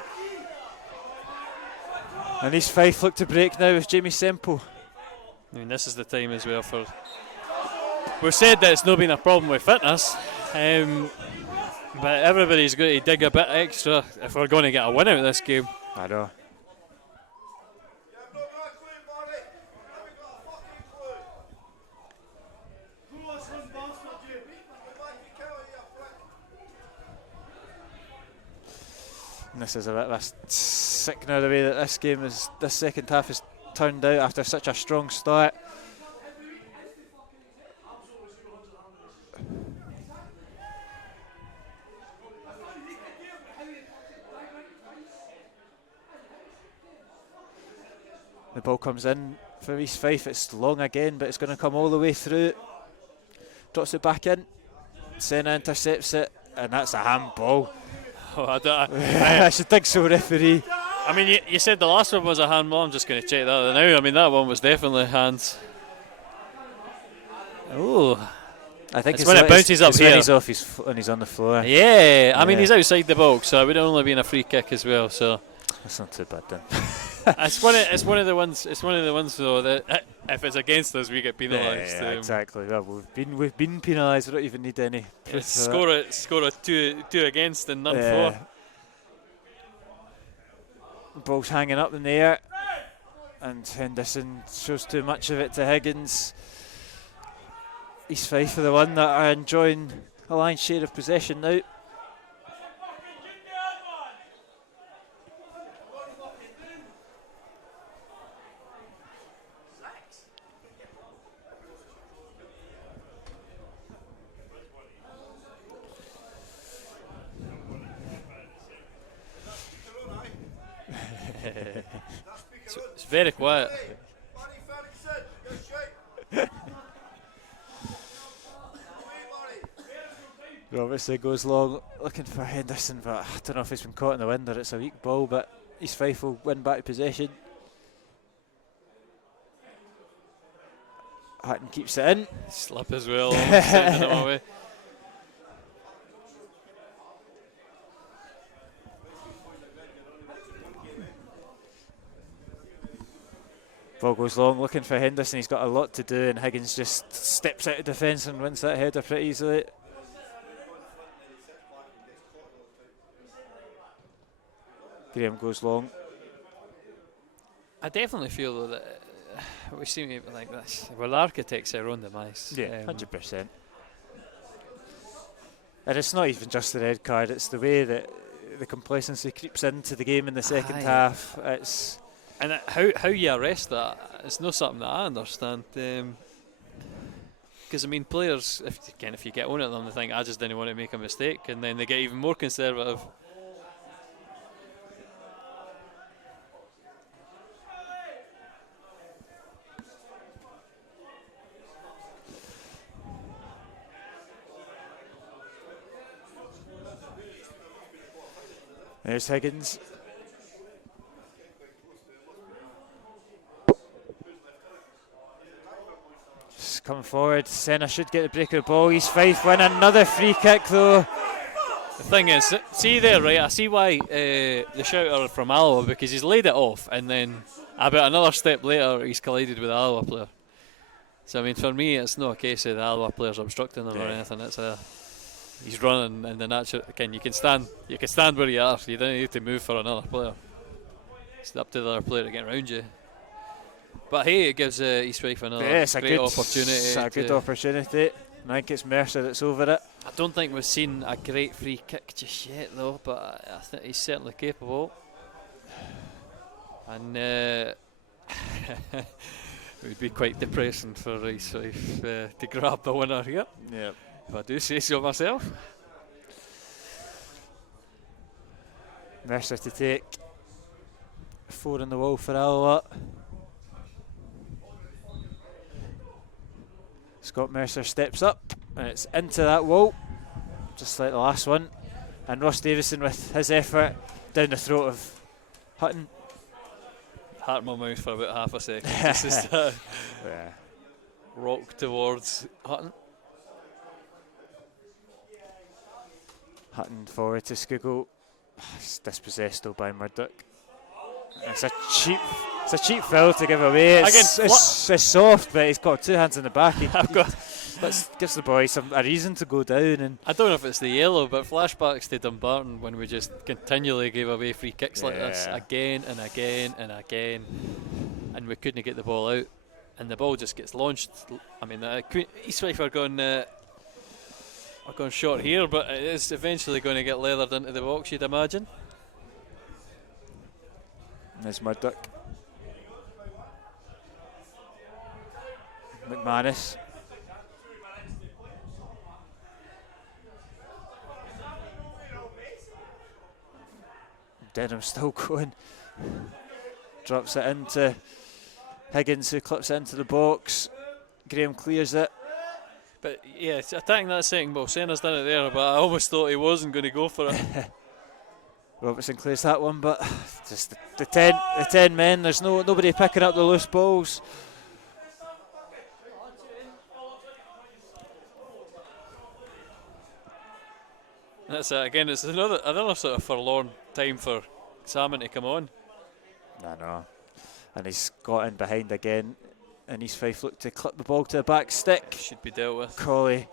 And East Fife look to break now with Jamie Semple. I mean, this is the time as well for... We've said that it's not been a problem with fitness, but everybody's got to dig a bit extra if we're going to get a win out of this game. I know. And this is a bit of a sickener the way that this second half has turned out after such a strong start. The ball comes in for East Fife. It's long again, but it's going to come all the way through. Drops it back in. Senna intercepts it, and that's a handball. Oh, I should think so, referee. I mean, you said the last one was a handball. I'm just going to check that now. I mean, that one was definitely hands. Oh, I think it's when it bounces up here. When he's off when he's on the floor. Yeah, I mean, he's outside the box, so it would only been a free kick as well. So that's not too bad then. It's one of the ones. It's one of the ones though that if it's against us, we get penalised. Yeah, exactly. Well, we've been penalised. We don't even need any. Score a two against and none for. Ball's hanging up in the air, and Henderson shows too much of it to Higgins. East Fife are the one that are enjoying a lion's share of possession now. It's very quiet. Robertson goes long looking for Henderson, but I don't know if he's been caught in the wind or it's a weak ball, but East Fife will win back possession. Hatton keeps it in. Slip as well, sending him away. Ball goes long looking for Henderson. He's got a lot to do, and Higgins just steps out of defence and wins that header pretty easily. Graham goes long. I definitely feel though that we seem to be like this. We're the architects of our own demise. Yeah, 100%. And it's not even just the red card, it's the way that the complacency creeps into the game in the second half. It's and how you arrest that, it's not something that I understand. Because because I mean, players, if you get on at them, they think I just didn't want to make a mistake, and then they get even more conservative. There's Higgins. Just coming forward. Senna should get the break of the ball. East Fife win another free kick though. The thing is, see there, right? I see why the shouter from Alloa, because he's laid it off, and then about another step later, he's collided with the Alloa player. So I mean, for me, it's not a case of the Alloa players obstructing him or anything. It's he's running in the natural. Again, you can stand where you are. You don't need to move for another player. It's up to the other player to get around you. But hey, it gives East Fife another great opportunity. It's a good opportunity. I think it's Mercer that's over it. I don't think we've seen a great free kick just yet, though. But I think he's certainly capable. And it would be quite depressing for East Fife to grab the winner here. Yeah. If I do say so myself. Mercer to take 4 in the wall for Alloa. Scott Mercer steps up and it's into that wall, just like the last one. And Ross Davison with his effort down the throat of Hutton. Heart my mouth for about half a second. This is the rock towards Hutton. Hutton forward to Skugel. It's dispossessed though by Murdoch. It's a cheap foul to give away. It's soft, but he's got 2 hands in the back. Gives the boy a reason to go down. And I don't know if it's the yellow, but flashbacks to Dumbarton when we just continually gave away free kicks like this again and again and again, and we couldn't get the ball out, and the ball just gets launched. I mean, East Fife are going short here, but it is eventually going to get leathered into the box, you'd imagine. There's Murdoch. McManus. Denham's still going. Drops it into Higgins, who clips it into the box. Graham clears it. But yeah, attacking that second ball. Senna's done it there, but I almost thought he wasn't going to go for it. Robertson clears that one, but just the 10 men. There's nobody picking up the loose balls. That's it again. It's another sort of forlorn time for Salmon to come on. I know, and he's got in behind again. And East Fife look to clip the ball to the back stick. Should be dealt with. Colley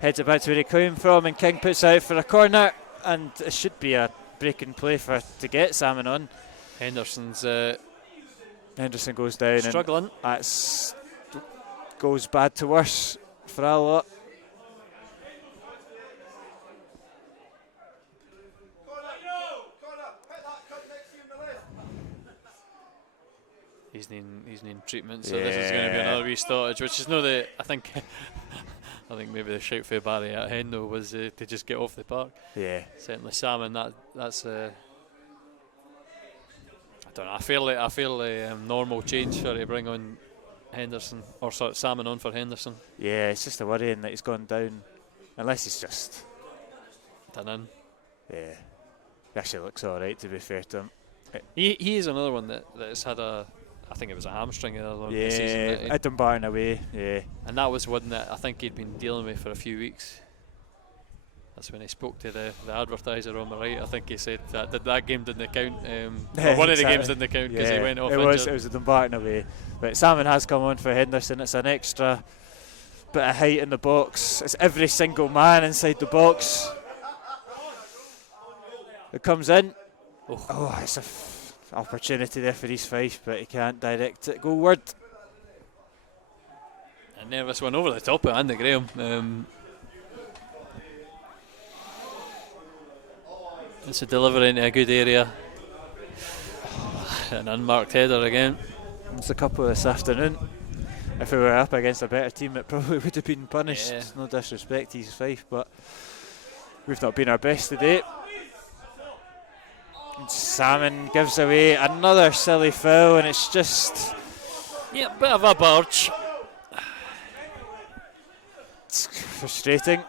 heads it back to where he came from, and King puts out for a corner, and it should be a breaking play to get Salmon on. Henderson goes down, struggling. And goes bad to worse for Alloa. He's needing treatment, so this is going to be another wee stoppage, which is I think maybe the shout for Barry at Hendo was to just get off the park. Yeah. Certainly Salmon, that's I don't know, a fairly normal change for to bring on Henderson, or sorry, Salmon on for Henderson. Yeah, it's just a worrying that he's gone down, unless he's just done in. Yeah. He actually looks alright, to be fair to him. He is another one that's had I think it was a hamstring the other one this season. At Dumbarton away, and that was one that I think he'd been dealing with for a few weeks. That's when he spoke to the advertiser on the right. I think he said that game didn't count, or one of the games didn't count because he went off injured. It was a Dumbarton away. But Salmon has come on for Henderson. It's an extra bit of height in the box. It's every single man inside the box. It comes in. Oh, it's a opportunity there for East Fife, but he can't direct it goalward. A nervous one over the top of Andy Graham. It's a delivery into a good area. An unmarked header again. It's a couple this afternoon. if we were up against a better team, it probably would have been punished. Yeah. No disrespect to East Fife, but we've not been our best today. And Salmon gives away another silly foul, and it's just... Yeah, bit of a barge. It's frustrating.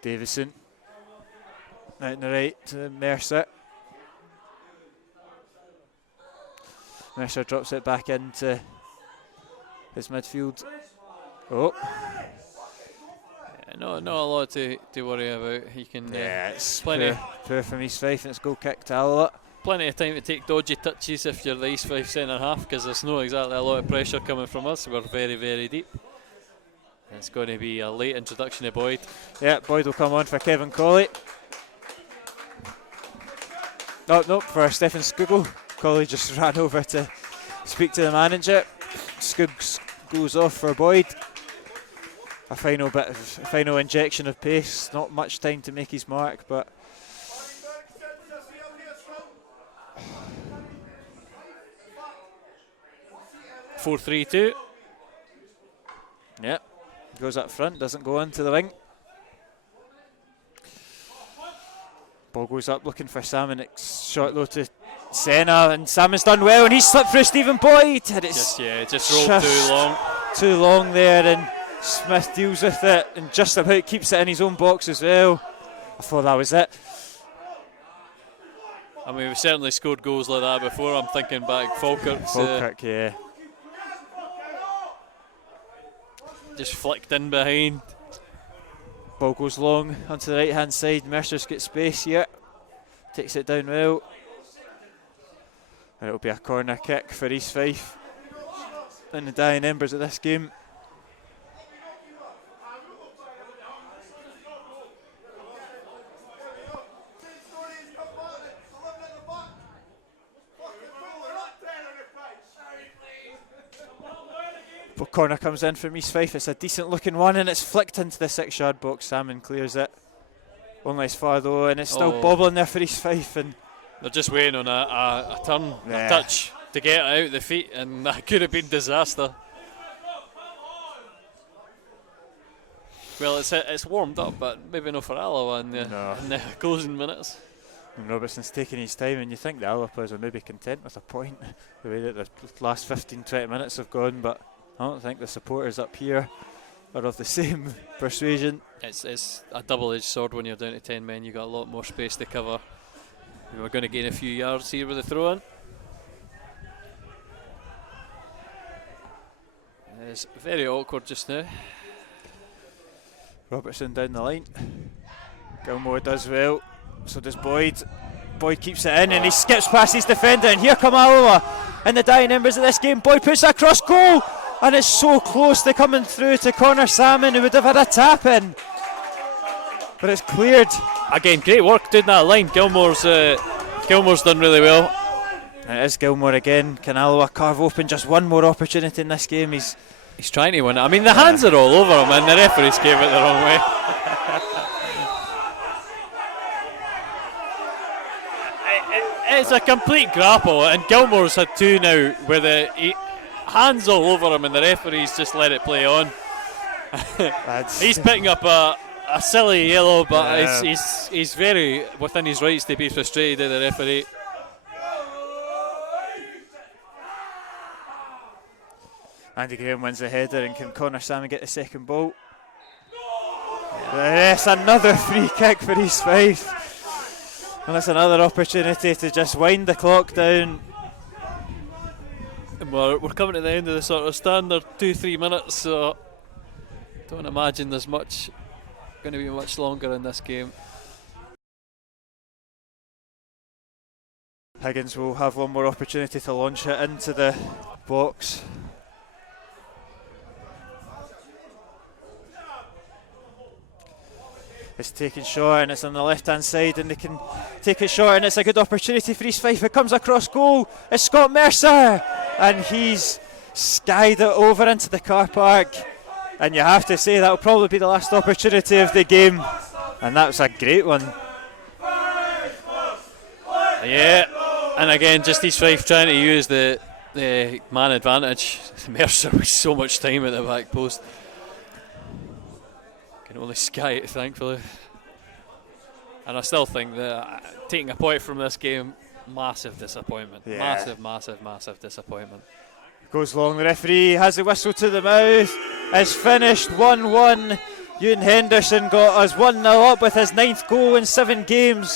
Davison out on the right to Mercer. Mercer drops it back into his midfield. Oh. Yeah, not a lot to worry about. He can. It's plenty poor from East Fife, and it's goal kick to Alloa. Plenty of time to take dodgy touches if you're the East Fife centre half, because there's no exactly a lot of pressure coming from us. We're very, very deep. It's going to be a late introduction of Boyd. Yeah, Boyd will come on for Kevin Colley. No, for Stephen Skugel. Colley just ran over to speak to the manager. Skuggs goes off for Boyd. A final injection of pace. Not much time to make his mark, but 4-3-2. yeah, goes up front, doesn't go onto the wing. Ball goes up looking for Salmon. It's shot low to Senna, and Salmon's done well, and he's slipped through Stephen Boyd. And it's just rolled too long. Too long there, and Smith deals with it and just about keeps it in his own box as well. I thought that was it. I mean, we've certainly scored goals like that before. I'm thinking back Falkirk's. Falkirk, yeah. Just flicked in behind. Ball goes long onto the right hand side. Mercer's got space here. Takes it down well. And it'll be a corner kick for East Fife in the dying embers of this game. But corner comes in from East Fife. It's a decent looking one, and it's flicked into the 6-yard box. Salmon clears it. Only as far though, and it's still bobbling there for East Fife. And they're just waiting on a turn, a touch to get it out the feet, and that could have been disaster. Well, it's warmed up, but maybe not for Alloa in the closing minutes. And Robertson's taking his time, and you think the Alloa players are maybe content with a point, the way that the last 15-20 minutes have gone, but I don't think the supporters up here are of the same persuasion. It's a double-edged sword when you're down to 10 men. You've got a lot more space to cover. We're going to gain a few yards here with the throw-in. It's very awkward just now. Robertson down the line. Gilmore does well. So does Boyd. Boyd keeps it in, and he skips past his defender, and here come Alloa in the dying embers of this game. Boyd puts it across goal, and it's so close to coming through to Connor Salmon, who would have had a tap in, but it's cleared. Again, great work doing that line. Gilmore's done really well. And it is Gilmore again. Can Alloa carve open just one more opportunity in this game? He's trying to win it. I mean, the hands are all over him, and the referees gave it the wrong way. It's a complete grapple, and Gilmore's had two now where the hands all over him, and the referees just let it play on. He's picking up a silly yellow, but he's very within his rights to be frustrated at the referee. Andy Graham wins the header, and can Connor Salmon get the second ball? Yes, another free kick for East Fife. And that's another opportunity to just wind the clock down. And we're coming to the end of the sort of standard 2-3 minutes, so don't imagine there's going to be much longer in this game. Higgins will have one more opportunity to launch it into the box. It's taken short, and it's on the left hand side, and they can take it short, and it's a good opportunity for East Fife. It comes across goal. It's Scott Mercer, and he's skied it over into the car park, and you have to say that'll probably be the last opportunity of the game, and that was a great one. Yeah, And again, just East Fife trying to use the man advantage. Mercer with so much time at the back post. Can only sky it, thankfully. And I still think that taking a point from this game, massive disappointment. Yeah. Massive disappointment. Goes long, the referee has the whistle to the mouth. It's finished 1-1. Ewan Henderson got us 1-0 up with his 9th goal in 7 games.